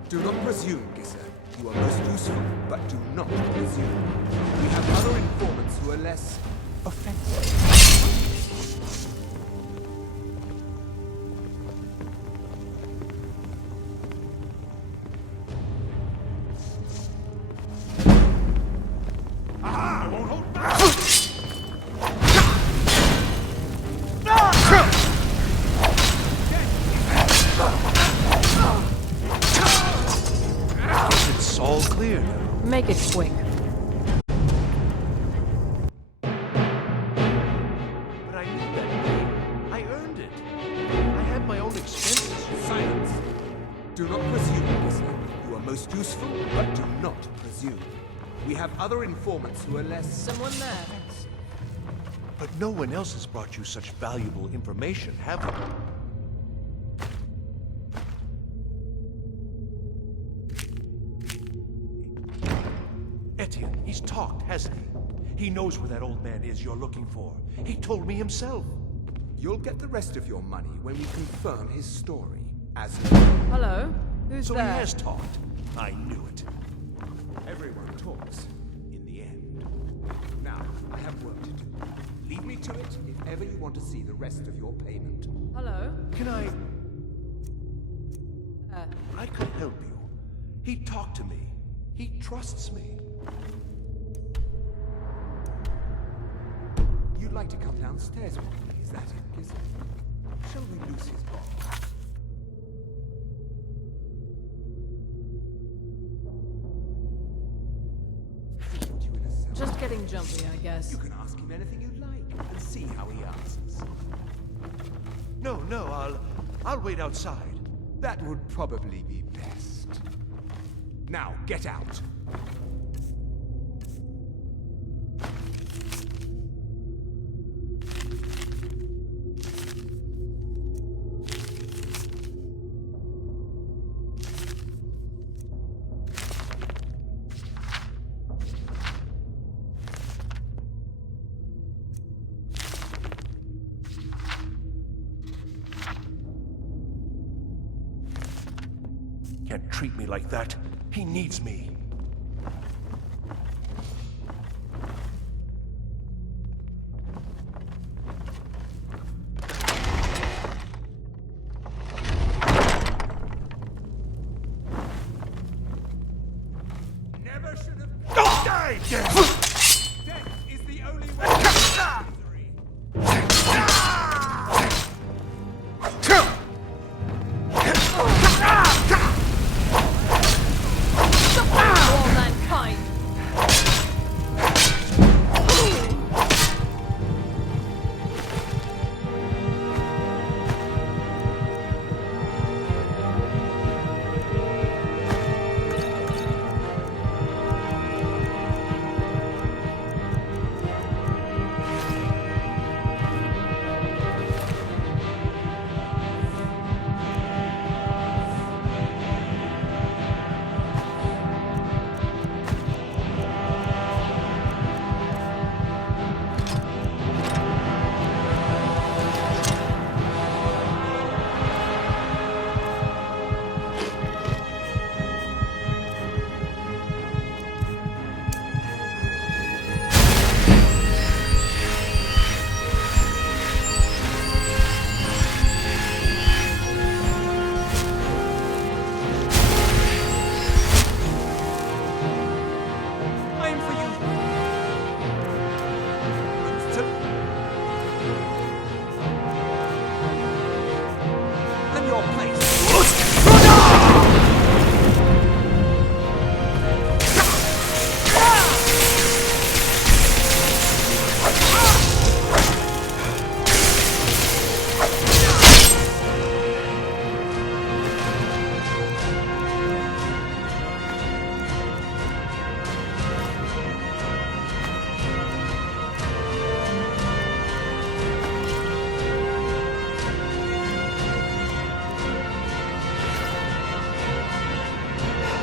Do not presume, Gisser. You are most useful, but do not presume. We have other informants who are less offensive. I won't hold back! It's all clear. Make it quick. But I need that money. I earned it. I had my own expenses. Silence. Do not presume, Gisser. You are most useful, but do not presume. We have other informants who are less... Someone there. But no one else has brought you such valuable information, have they? Etienne, he's talked, hasn't he? He knows where that old man is you're looking for. He told me himself. You'll get the rest of your money when we confirm his story, as... Hello? Who's so there? he has talked. I knew it. Everyone talks, in the end. Now, I have work to do. Leave me to it if ever you want to see the rest of your payment. Hello? Can I could help you. He talked to me. He trusts me. You'd like to come downstairs with me, is that it, Gizzard? Shall we loose his ball? Just getting jumpy, I guess. You can ask him anything you'd like and see how he answers. No, I'll wait outside. That would probably be best. Now, get out. Can't treat me like that. He needs me. Never should have died. Death is the only way to All mankind.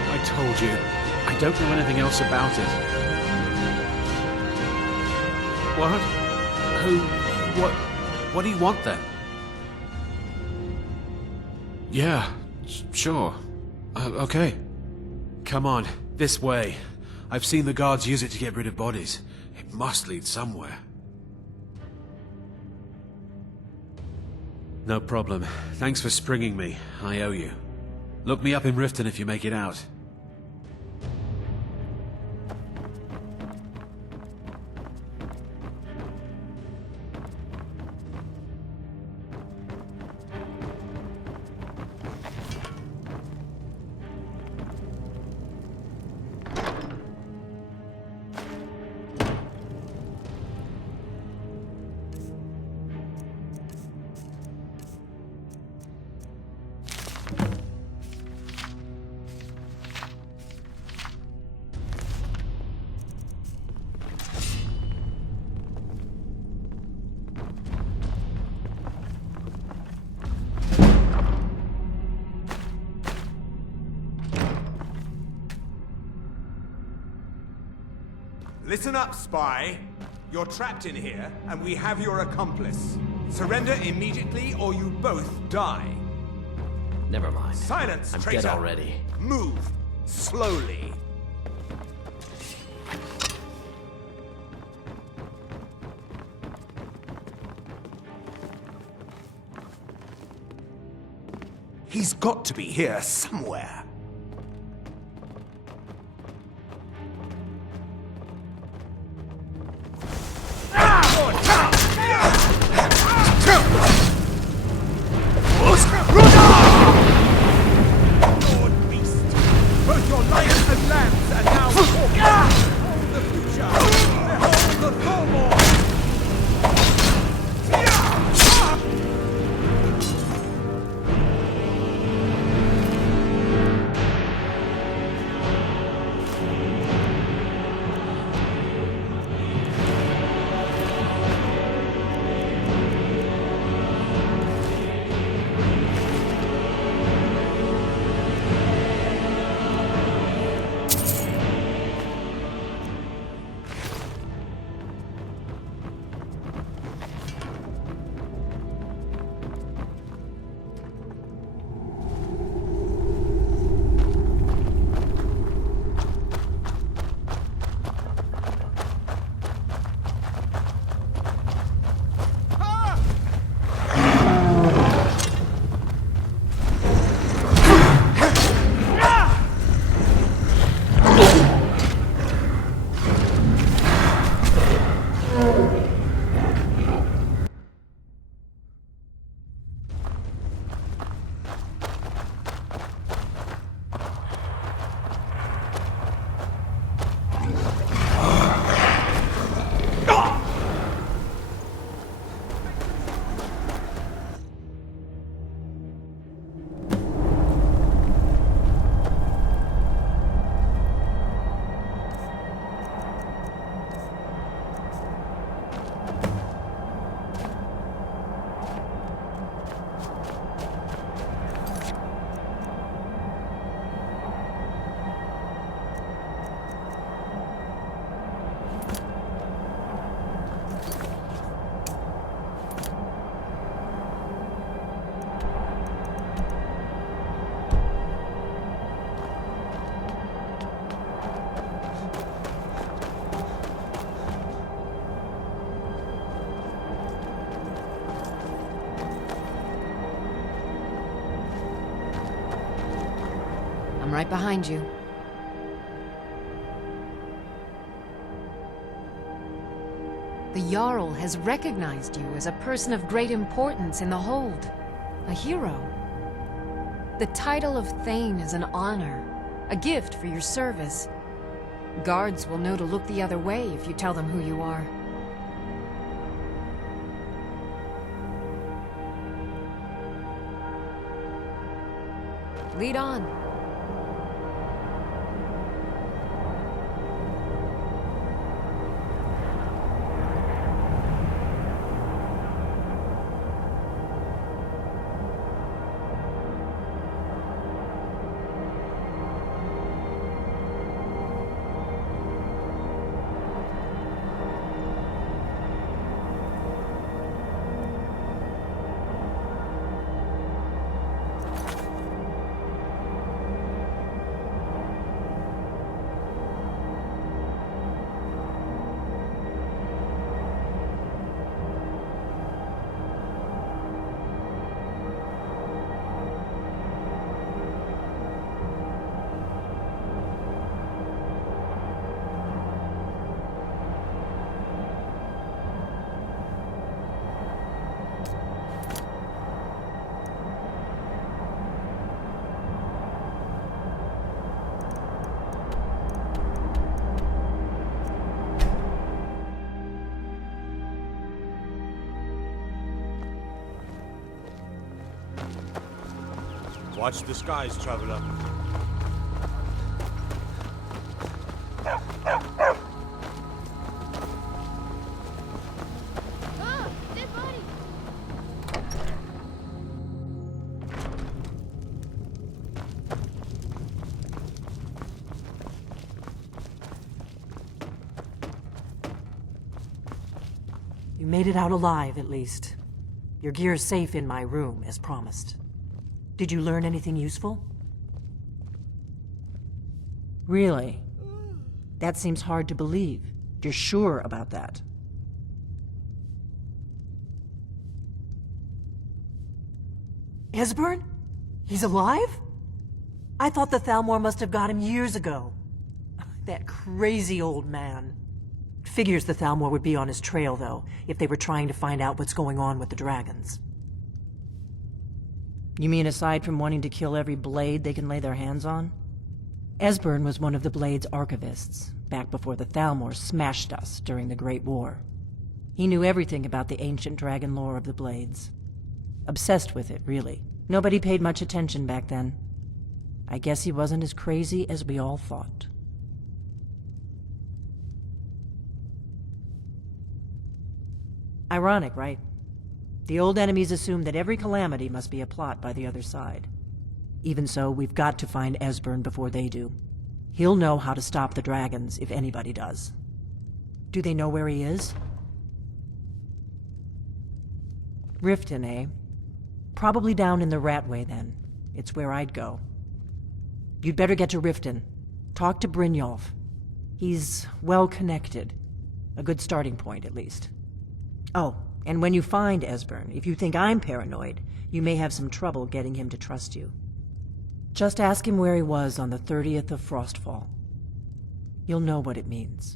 I told you. I don't know anything else about it. What? Who? What do you want then? Yeah, sure. Okay. Come on, this way. I've seen the guards use it to get rid of bodies. It must lead somewhere. No problem. Thanks for springing me. I owe you. Look me up in Riften if you make it out. Listen up, spy. You're trapped in here, and we have your accomplice. Surrender immediately, or you both die. Never mind. Silence, I'm traitor! dead already. Move. Slowly. He's got to be here somewhere. I'm right behind you. The Jarl has recognized you as a person of great importance in the Hold. A hero. The title of Thane is an honor, a gift for your service. Guards will know to look the other way if you tell them who you are. Lead on. Watch the skies, traveler. Ah, dead body. You made it out alive, at least. Your gear's safe in my room, as promised. Did you learn anything useful? Really? That seems hard to believe. You're sure about that? Esbern? He's alive? I thought the Thalmor must have got him years ago. That crazy old man. Figures the Thalmor would be on his trail, though, if they were trying to find out what's going on with the dragons. You mean aside from wanting to kill every blade they can lay their hands on? Esbern was one of the Blade's archivists, back before the Thalmor smashed us during the Great War. He knew everything about the ancient dragon lore of the Blades. Obsessed with it, really. Nobody paid much attention back then. I guess he wasn't as crazy as we all thought. Ironic, right? The old enemies assume that every calamity must be a plot by the other side. Even so, we've got to find Esbern before they do. He'll know how to stop the dragons, if anybody does. Do they know where he is? Riften, eh? Probably down in the Ratway, then. It's where I'd go. You'd better get to Riften. Talk to Brynjolf. He's well-connected. A good starting point, at least. Oh, and when you find Esbern, if you think I'm paranoid, you may have some trouble getting him to trust you. Just ask him where he was on the 30th of Frostfall. You'll know what it means.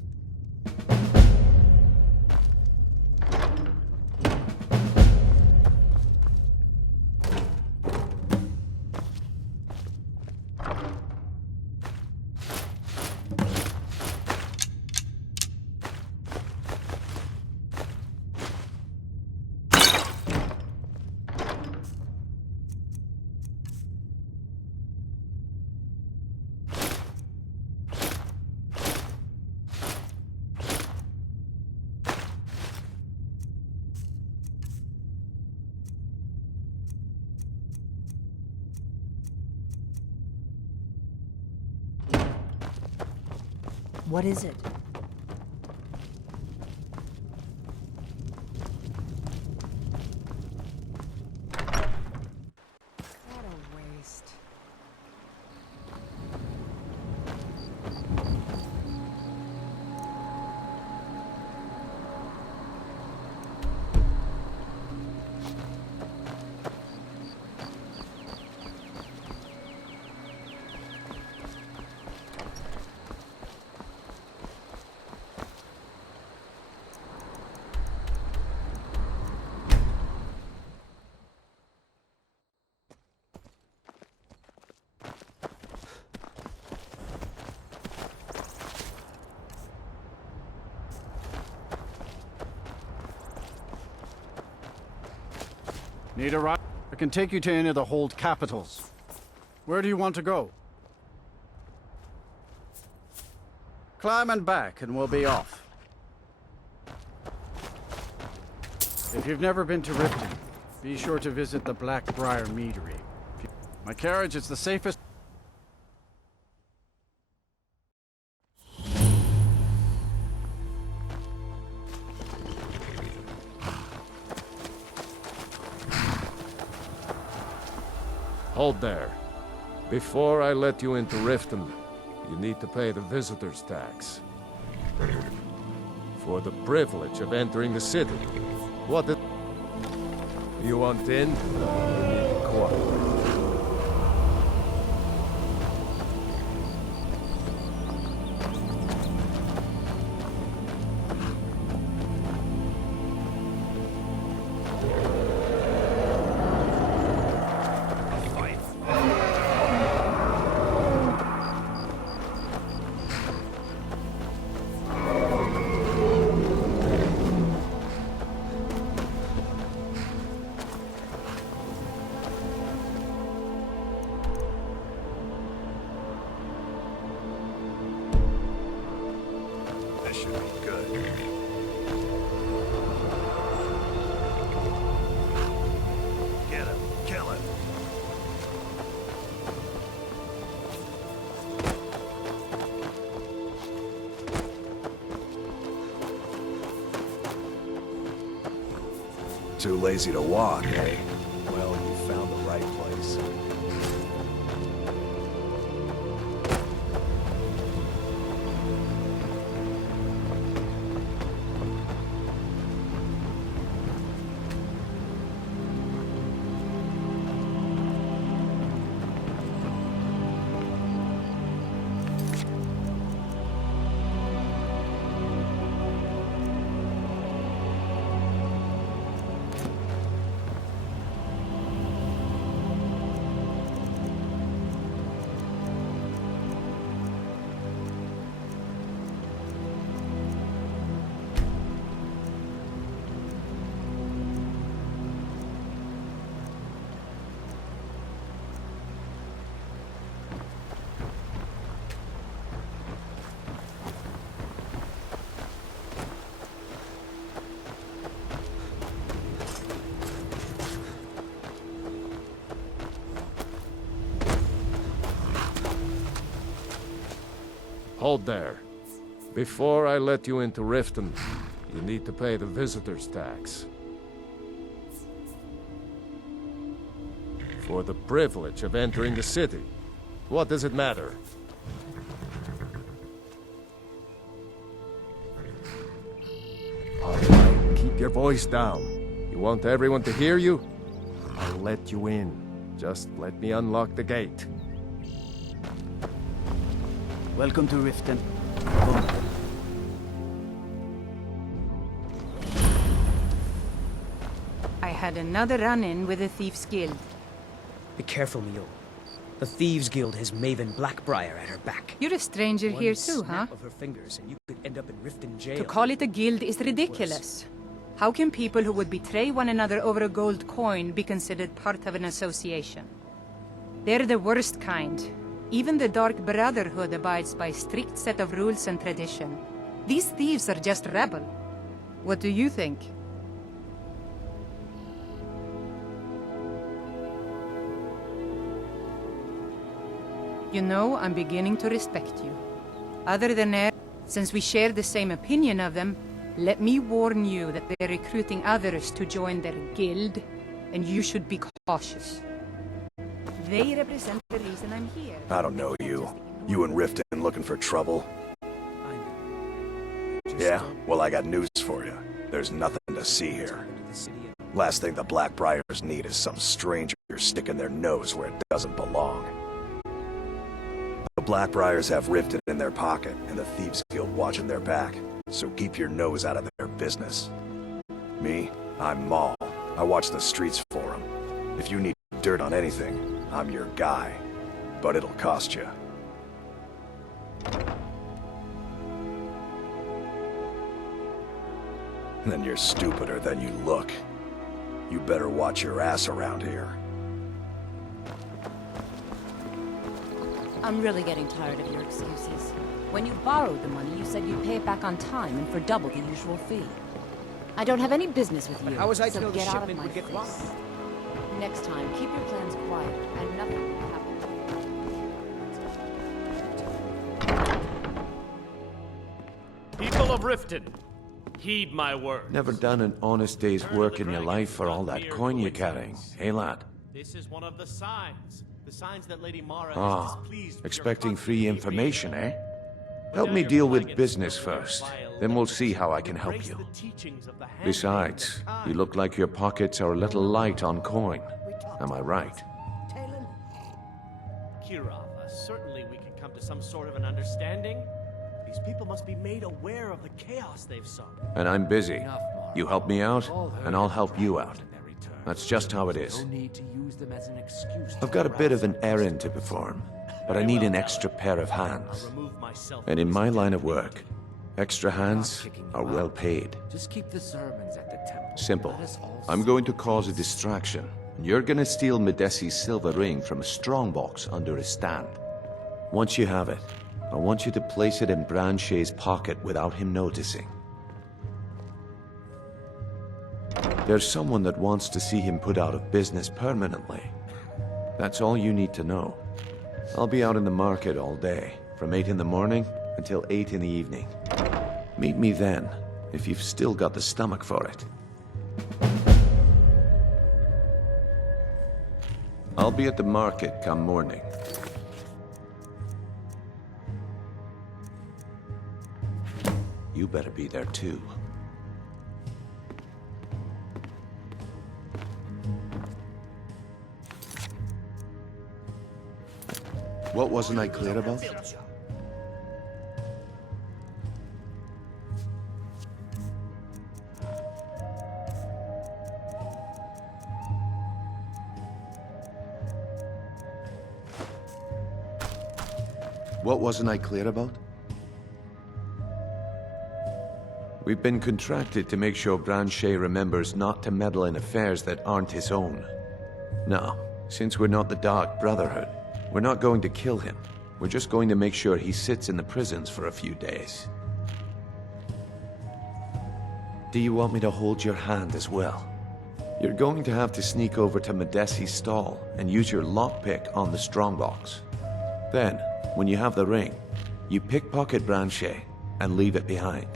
What is it? What a waste. Need a ride? I can take you to any of the hold capitals. Where do you want to go? Climb and back, and we'll be off. If you've never been to Riften, be sure to visit the Blackbriar Meadery. My carriage is the safest. Hold there. Before I let you into Riften, you need to pay the visitor's tax. For the privilege of entering the city. What the... You want in? Quiet. Too lazy to walk, eh? Well, you found the right place. Hold there. Before I let you into Riften, you need to pay the visitor's tax. For the privilege of entering the city. What does it matter? All right, keep your voice down. You want everyone to hear you? I'll let you in. Just let me unlock the gate. Welcome to Riften. I had another run-in with the Thieves' Guild. Be careful, Mio. The Thieves' Guild has Maven Blackbriar at her back. You're a stranger One here too, huh? snap of her fingers and you could end up in Riften jail. To call it a guild is ridiculous. How can people who would betray one another over a gold coin be considered part of an association? They're the worst kind. Even the Dark Brotherhood abides by a strict set of rules and tradition. These thieves are just rebel. What do you think? You know, I'm beginning to respect you. Other than that, since we share the same opinion of them, let me warn you that they're recruiting others to join their guild, and you should be cautious. They represent the reason I'm here. I don't know you. You in Riften looking for trouble? Yeah? Well, I got news for you. There's nothing to see here. Last thing the Blackbriars need is some stranger sticking their nose where it doesn't belong. The Blackbriars have Riften in their pocket, and the Thieves' Guild watching their back. So keep your nose out of their business. Me? I'm Maul. I watch the streets for them. If you need dirt on anything, I'm your guy. But it'll cost you. Then you're stupider than you look. You better watch your ass around here. I'm really getting tired of your excuses. When you borrowed the money, you said you'd pay it back on time and for double the usual fee. I don't have any business with you, how was I to so know the get out of shipment my would get face. lost? Next time, keep your plans quiet, and nothing will happen. People of Riften, heed my word. Never done an honest day's work in your life for all that coin you're carrying, hey lad? This is one of the signs. The signs that Lady Mara Ah, is displeased with expecting your free information, eh? Help me deal with business first, then we'll see how I can help you. Besides, you look like your pockets are a little light on coin. Am I right? Kirov, certainly we can come to some sort of an understanding. These people must be made aware of the chaos they've sown. And I'm busy. You help me out, and I'll help you out. That's just how it is. I've got a bit of an errand to perform, but I need an extra pair of hands. And in my line of work, extra hands are well paid. Just keep the sermons at the temple. Simple. I'm going to cause a distraction. And you're gonna steal Medesi's silver ring from a strongbox under his stand. Once you have it, I want you to place it in Branche's pocket without him noticing. There's someone that wants to see him put out of business permanently. That's all you need to know. I'll be out in the market all day, from 8 in the morning until 8 in the evening. Meet me then, if you've still got the stomach for it. I'll be at the market come morning. You better be there too. What wasn't I clear about? What wasn't I clear about? We've been contracted to make sure Branche remembers not to meddle in affairs that aren't his own. Now, since we're not the Dark Brotherhood, we're not going to kill him. We're just going to make sure he sits in the prisons for a few days. Do you want me to hold your hand as well? You're going to have to sneak over to Medesi's stall and use your lockpick on the strongbox. Then, when you have the ring, you pickpocket Branche and leave it behind.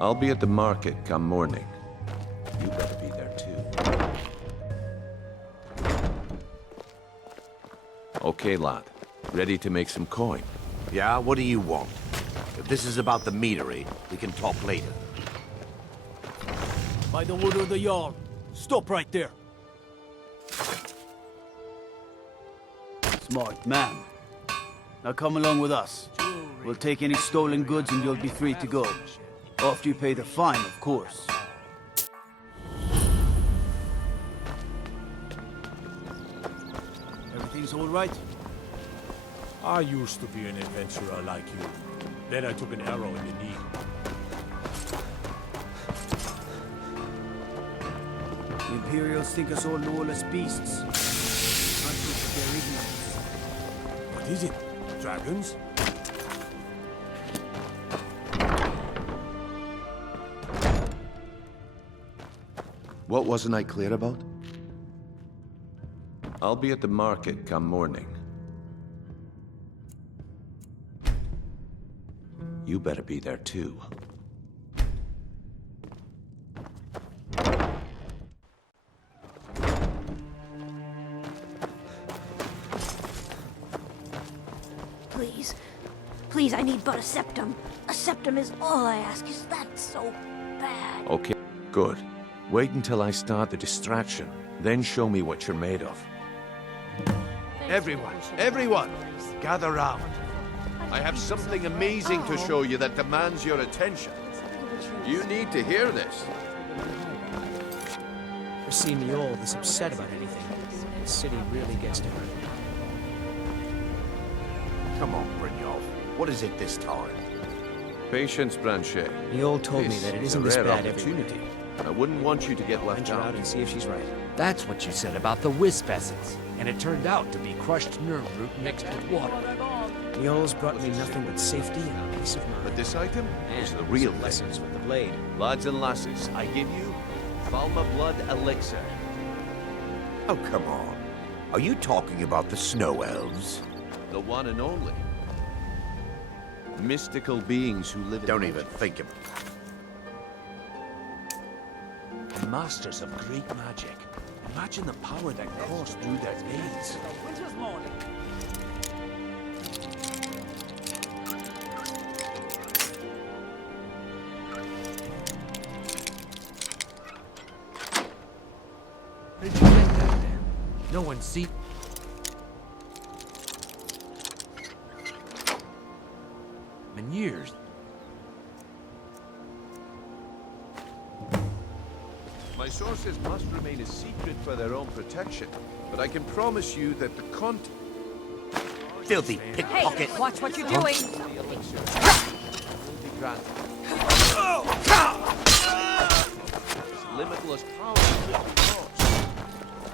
I'll be at the market come morning. You better be there too. Okay, lad. Ready to make some coin? Yeah, what do you want? If this is about the meadery, we can talk later. By the order of the Jarl, stop right there. Smart man. Now come along with us. We'll take any stolen goods and you'll be free to go. After you pay the fine, of course. Everything's all right? I used to be an adventurer like you. Then I took an arrow in the knee. The Imperials think us all lawless beasts. Conscious of their ignorance. What is it? Dragons? What wasn't I clear about? I'll be at the market come morning. You better be there too. Please. Please, I need but a septum. A septum is all I ask. Is that so bad? Okay, good. Wait until I start the distraction, then show me what you're made of. Everyone, gather round. I have something amazing to show you that demands your attention. You need to hear this. For seeing the old this upset about anything, the city really gets to her. Come on, Brynjolf. What is it this time? Patience, Branche. The old told me This that it is isn't a this rare bad opportunity. everywhere. I wouldn't want you to get left Venture out. out and see if she's right. That's what you said about the wisp essence. And it turned out to be crushed nerve root mixed with water. Mjol's brought me nothing but safety and peace of mind. But this item And is the real some thing. lessons with the blade. Lads and lasses, I give you Valma Blood Elixir. Oh, come on. Are you talking about the snow elves? The one and only. Mystical beings who live in Don't even think of it. Masters of great magic. Imagine the power that coursed through their veins. Winter's morning. Where did you get that then? No one see. In years. My sources must remain a secret for their own protection, but I can promise you that the content... Filthy pickpocket! Hey, watch what you're doing. The elixir will be granted. Limitless power.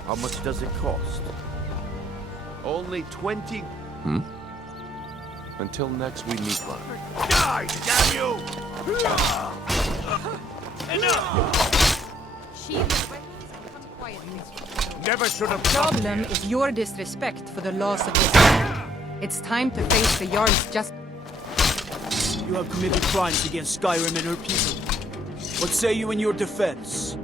How much does it cost? Only 20... Until next we meet, lad. Die, damn you! Never should have come Problem here. is your disrespect for the laws of this. It's time to face the Jarl's just. You have committed crimes against Skyrim and her people. What say you in your defense?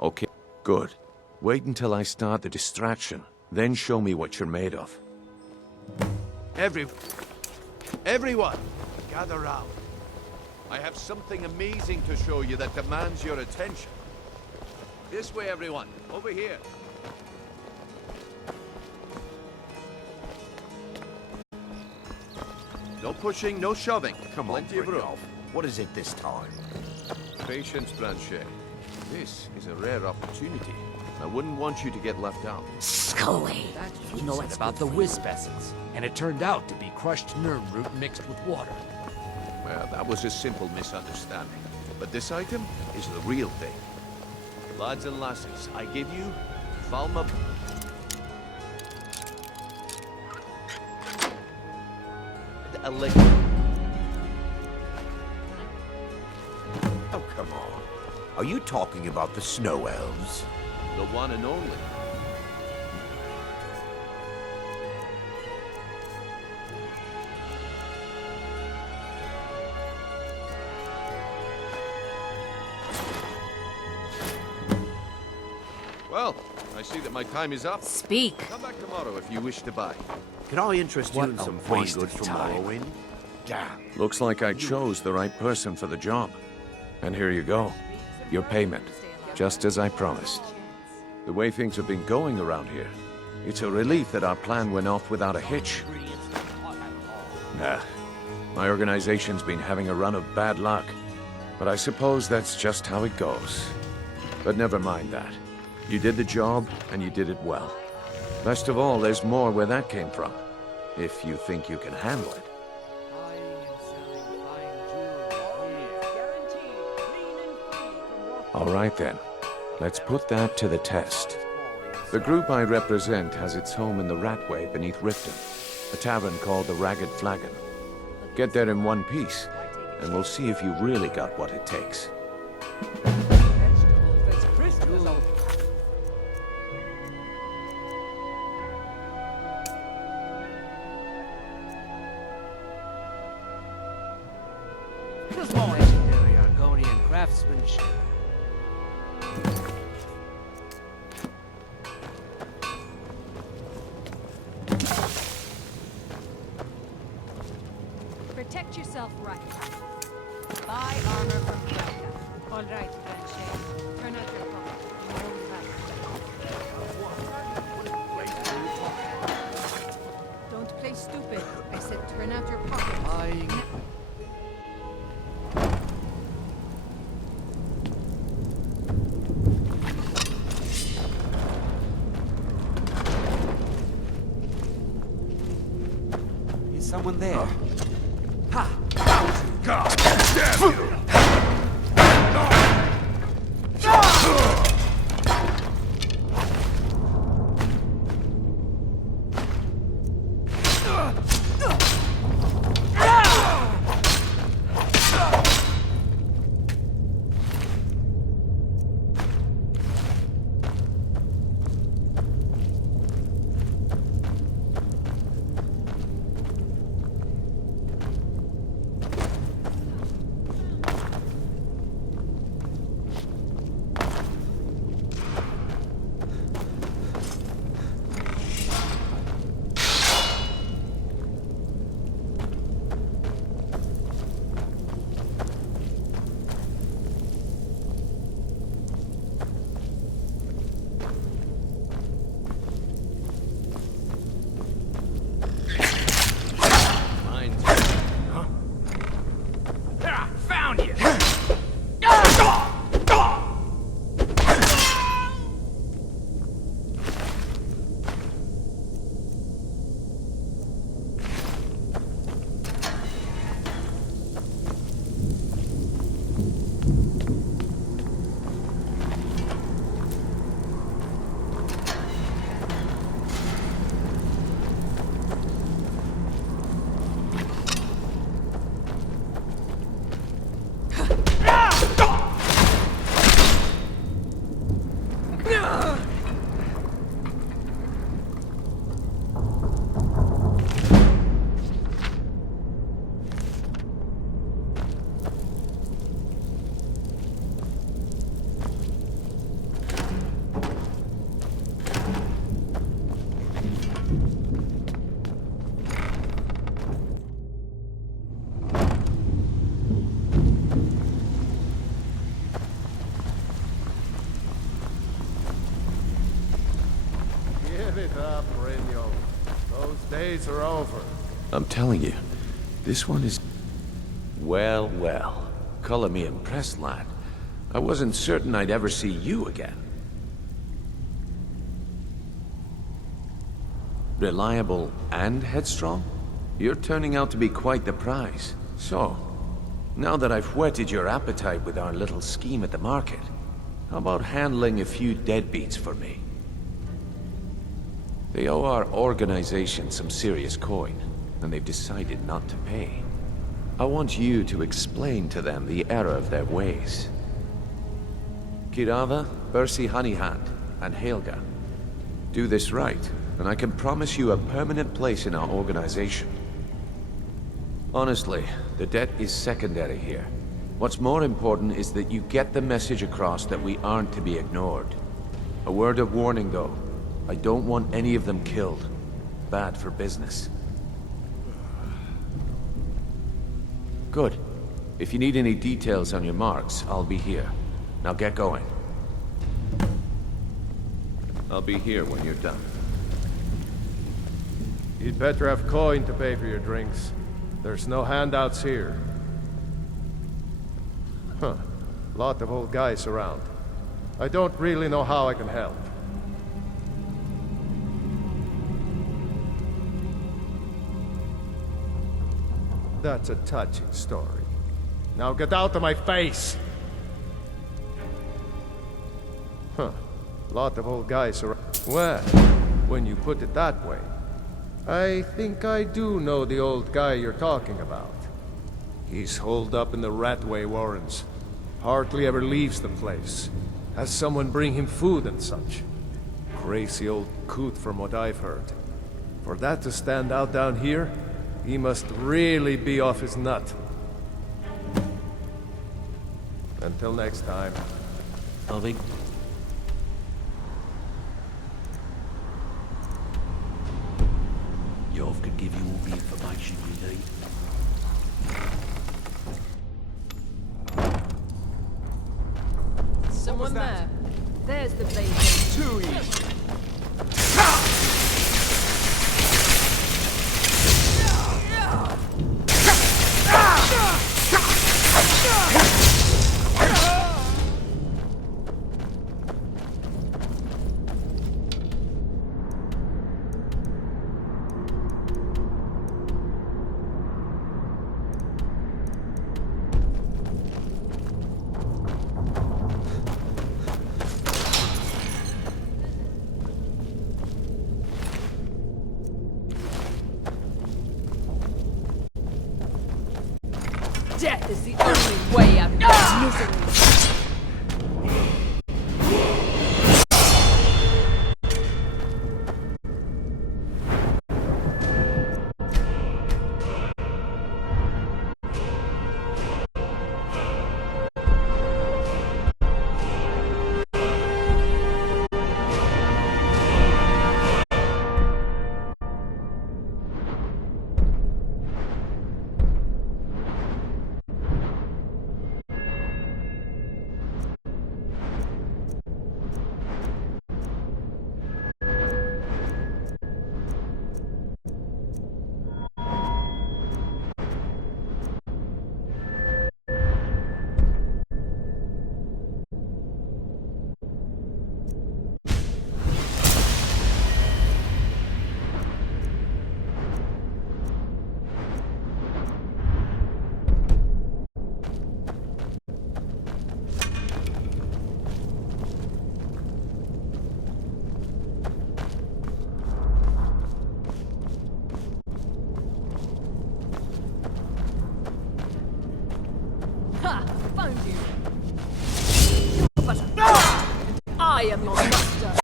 Okay, good. Wait until I start the distraction, then show me what you're made of. Everyone, gather round. I have something amazing to show you that demands your attention. This way, everyone. Over here. No pushing, no shoving. Come on, Plenty of room. Brynjolf. What is it this time? Patience, Blanchet. This is a rare opportunity. I wouldn't want you to get left out. Go away. That's what you said about the wisp essence. And it turned out to be crushed nerve root mixed with water. Well, that was a simple misunderstanding. But this item is the real thing. Lads and lasses, I give you Valma... Elixir. Oh, come on. Are you talking about the snow elves? The one and only. Well, I see that my time is up. Speak. Come back tomorrow if you wish to buy. Can I interest you What in a some fine waste goods of from time. Morrowind? Damn. Looks like I chose the right person for the job. And here you go. Your payment. Just as I promised. The way things have been going around here, it's a relief that our plan went off without a hitch. Nah. My organization's been having a run of bad luck. But I suppose that's just how it goes. But never mind that. You did the job, and you did it well. Best of all, there's more where that came from. If you think you can handle it. All right then. Let's put that to the test. The group I represent has its home in the Ratway beneath Riften, a tavern called the Ragged Flagon. Get there in one piece, and we'll see if you really got what it takes. Legendary Argonian craftsmanship. Protect yourself right. Buy armor from Brecca. All right, Blanchet. Turn out your pocket. Turn out your pockets. Is someone there? God damn you! Found you! Give it up, Reno. Those days are over. I'm telling you, this one is... Well, well. Color me impressed, lad. I wasn't certain I'd ever see you again. Reliable and headstrong? You're turning out to be quite the prize. So, now that I've whetted your appetite with our little scheme at the market, how about handling a few deadbeats for me? They owe our organization some serious coin, and they've decided not to pay. I want you to explain to them the error of their ways. Kirava, Percy Honeyhand, and Helga. Do this right, and I can promise you a permanent place in our organization. Honestly, the debt is secondary here. What's more important is that you get the message across that we aren't to be ignored. A word of warning, though. I don't want any of them killed. Bad for business. Good. If you need any details on your marks, I'll be here. Now get going. I'll be here when you're done. You'd better have coin to pay for your drinks. There's no handouts here. Huh. Lot of old guys around. I don't really know how I can help. That's a touching story. Now get out of my face! Huh. Lot of old guys around. Well, when you put it that way, I think I do know the old guy you're talking about. He's holed up in the Ratway Warrens. Hardly ever leaves the place. Has someone bring him food and such. Crazy old coot from what I've heard. For that to stand out down here, he must really be off his nut. Until next time. Alvik. Yov could give you all the information you need. Someone there. There's the base. Too easy. Death is the only way out of this misery. Ha! Found you. You're but a and I am your master.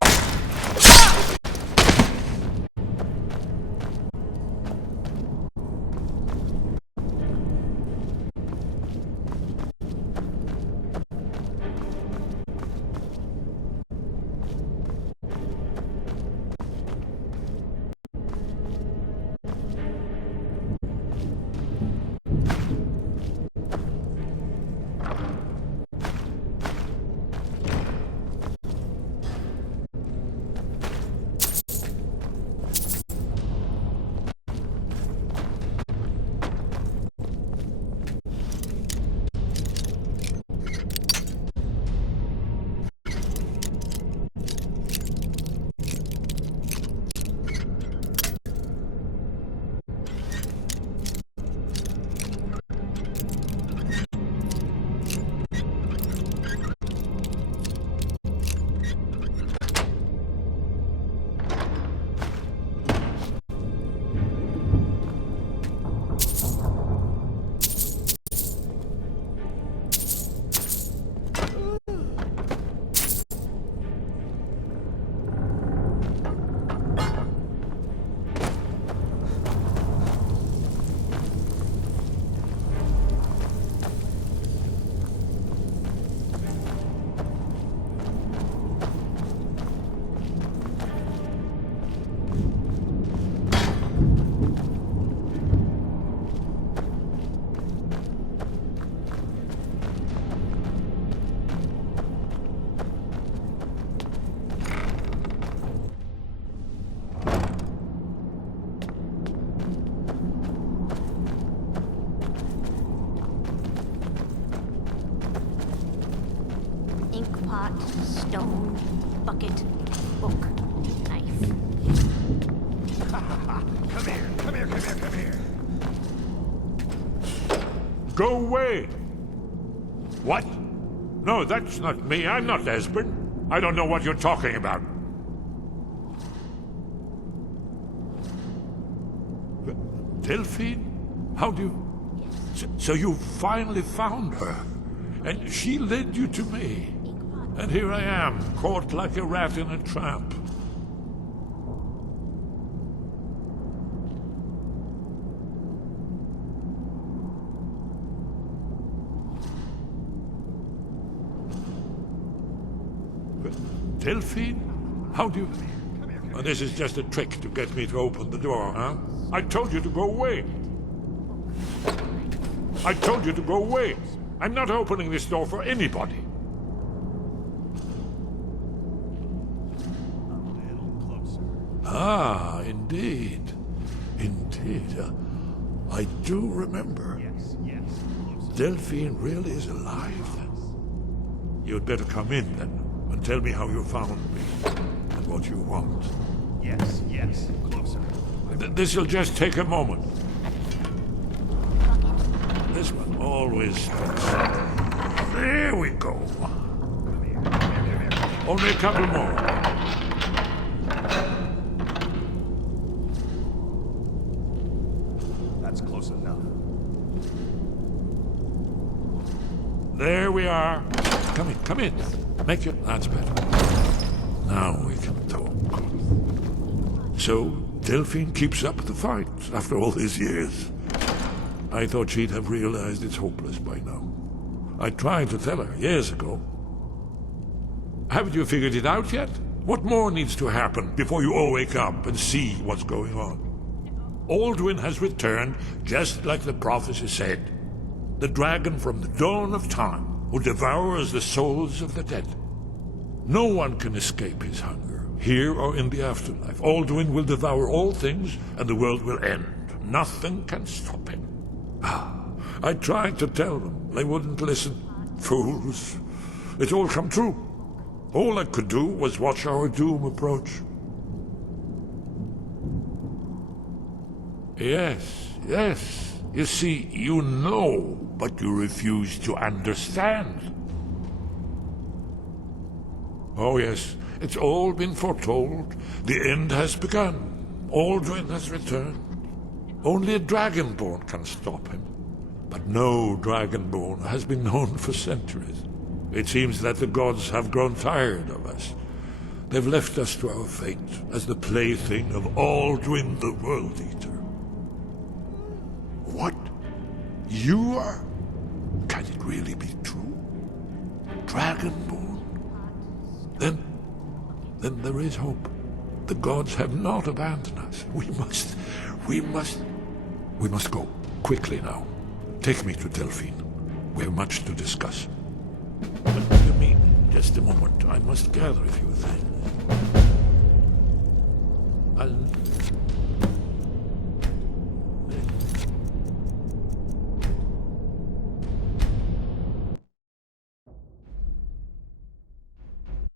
Pot, stone, bucket, book, knife. Come here, come here, come here, come here. Go away! What? No, that's not me. I'm not Esbern. I don't know what you're talking about. Delphine? How do you... So you finally found her, and she led you to me. And here I am, caught like a rat in a trap. Delphine? How do you... Oh, this is just a trick to get me to open the door, huh? I told you to go away. I told you to go away. I'm not opening this door for anybody. Ah, indeed. Indeed. I do remember. Yes. Delphine really is alive, then. You'd better come in, then, and tell me how you found me, and what you want. Yes. Closer. This'll just take a moment. This one always... There we go. Only a couple more. There we are. Come in, come in. Make your... That's better. Now we can talk. So, Delphine keeps up the fight after all these years. I thought she'd have realized it's hopeless by now. I tried to tell her years ago. Haven't you figured it out yet? What more needs to happen before you all wake up and see what's going on? Alduin has returned, just like the prophecy said. The dragon from the dawn of time, who devours the souls of the dead. No one can escape his hunger, here or in the afterlife. Alduin will devour all things, and the world will end. Nothing can stop him. I tried to tell them. They wouldn't listen. Fools. It's all come true. All I could do was watch our doom approach. Yes, yes. You see, you know, but you refuse to understand. Oh yes, it's all been foretold. The end has begun. Alduin has returned. Only a Dragonborn can stop him. But no Dragonborn has been known for centuries. It seems that the gods have grown tired of us. They've left us to our fate as the plaything of Alduin the World Eater. What? You are? Can it really be true? Dragonborn? Then there is hope. The gods have not abandoned us. We must go. Quickly now. Take me to Delphine. We have much to discuss. What do you mean? Just a moment. I must gather a few things.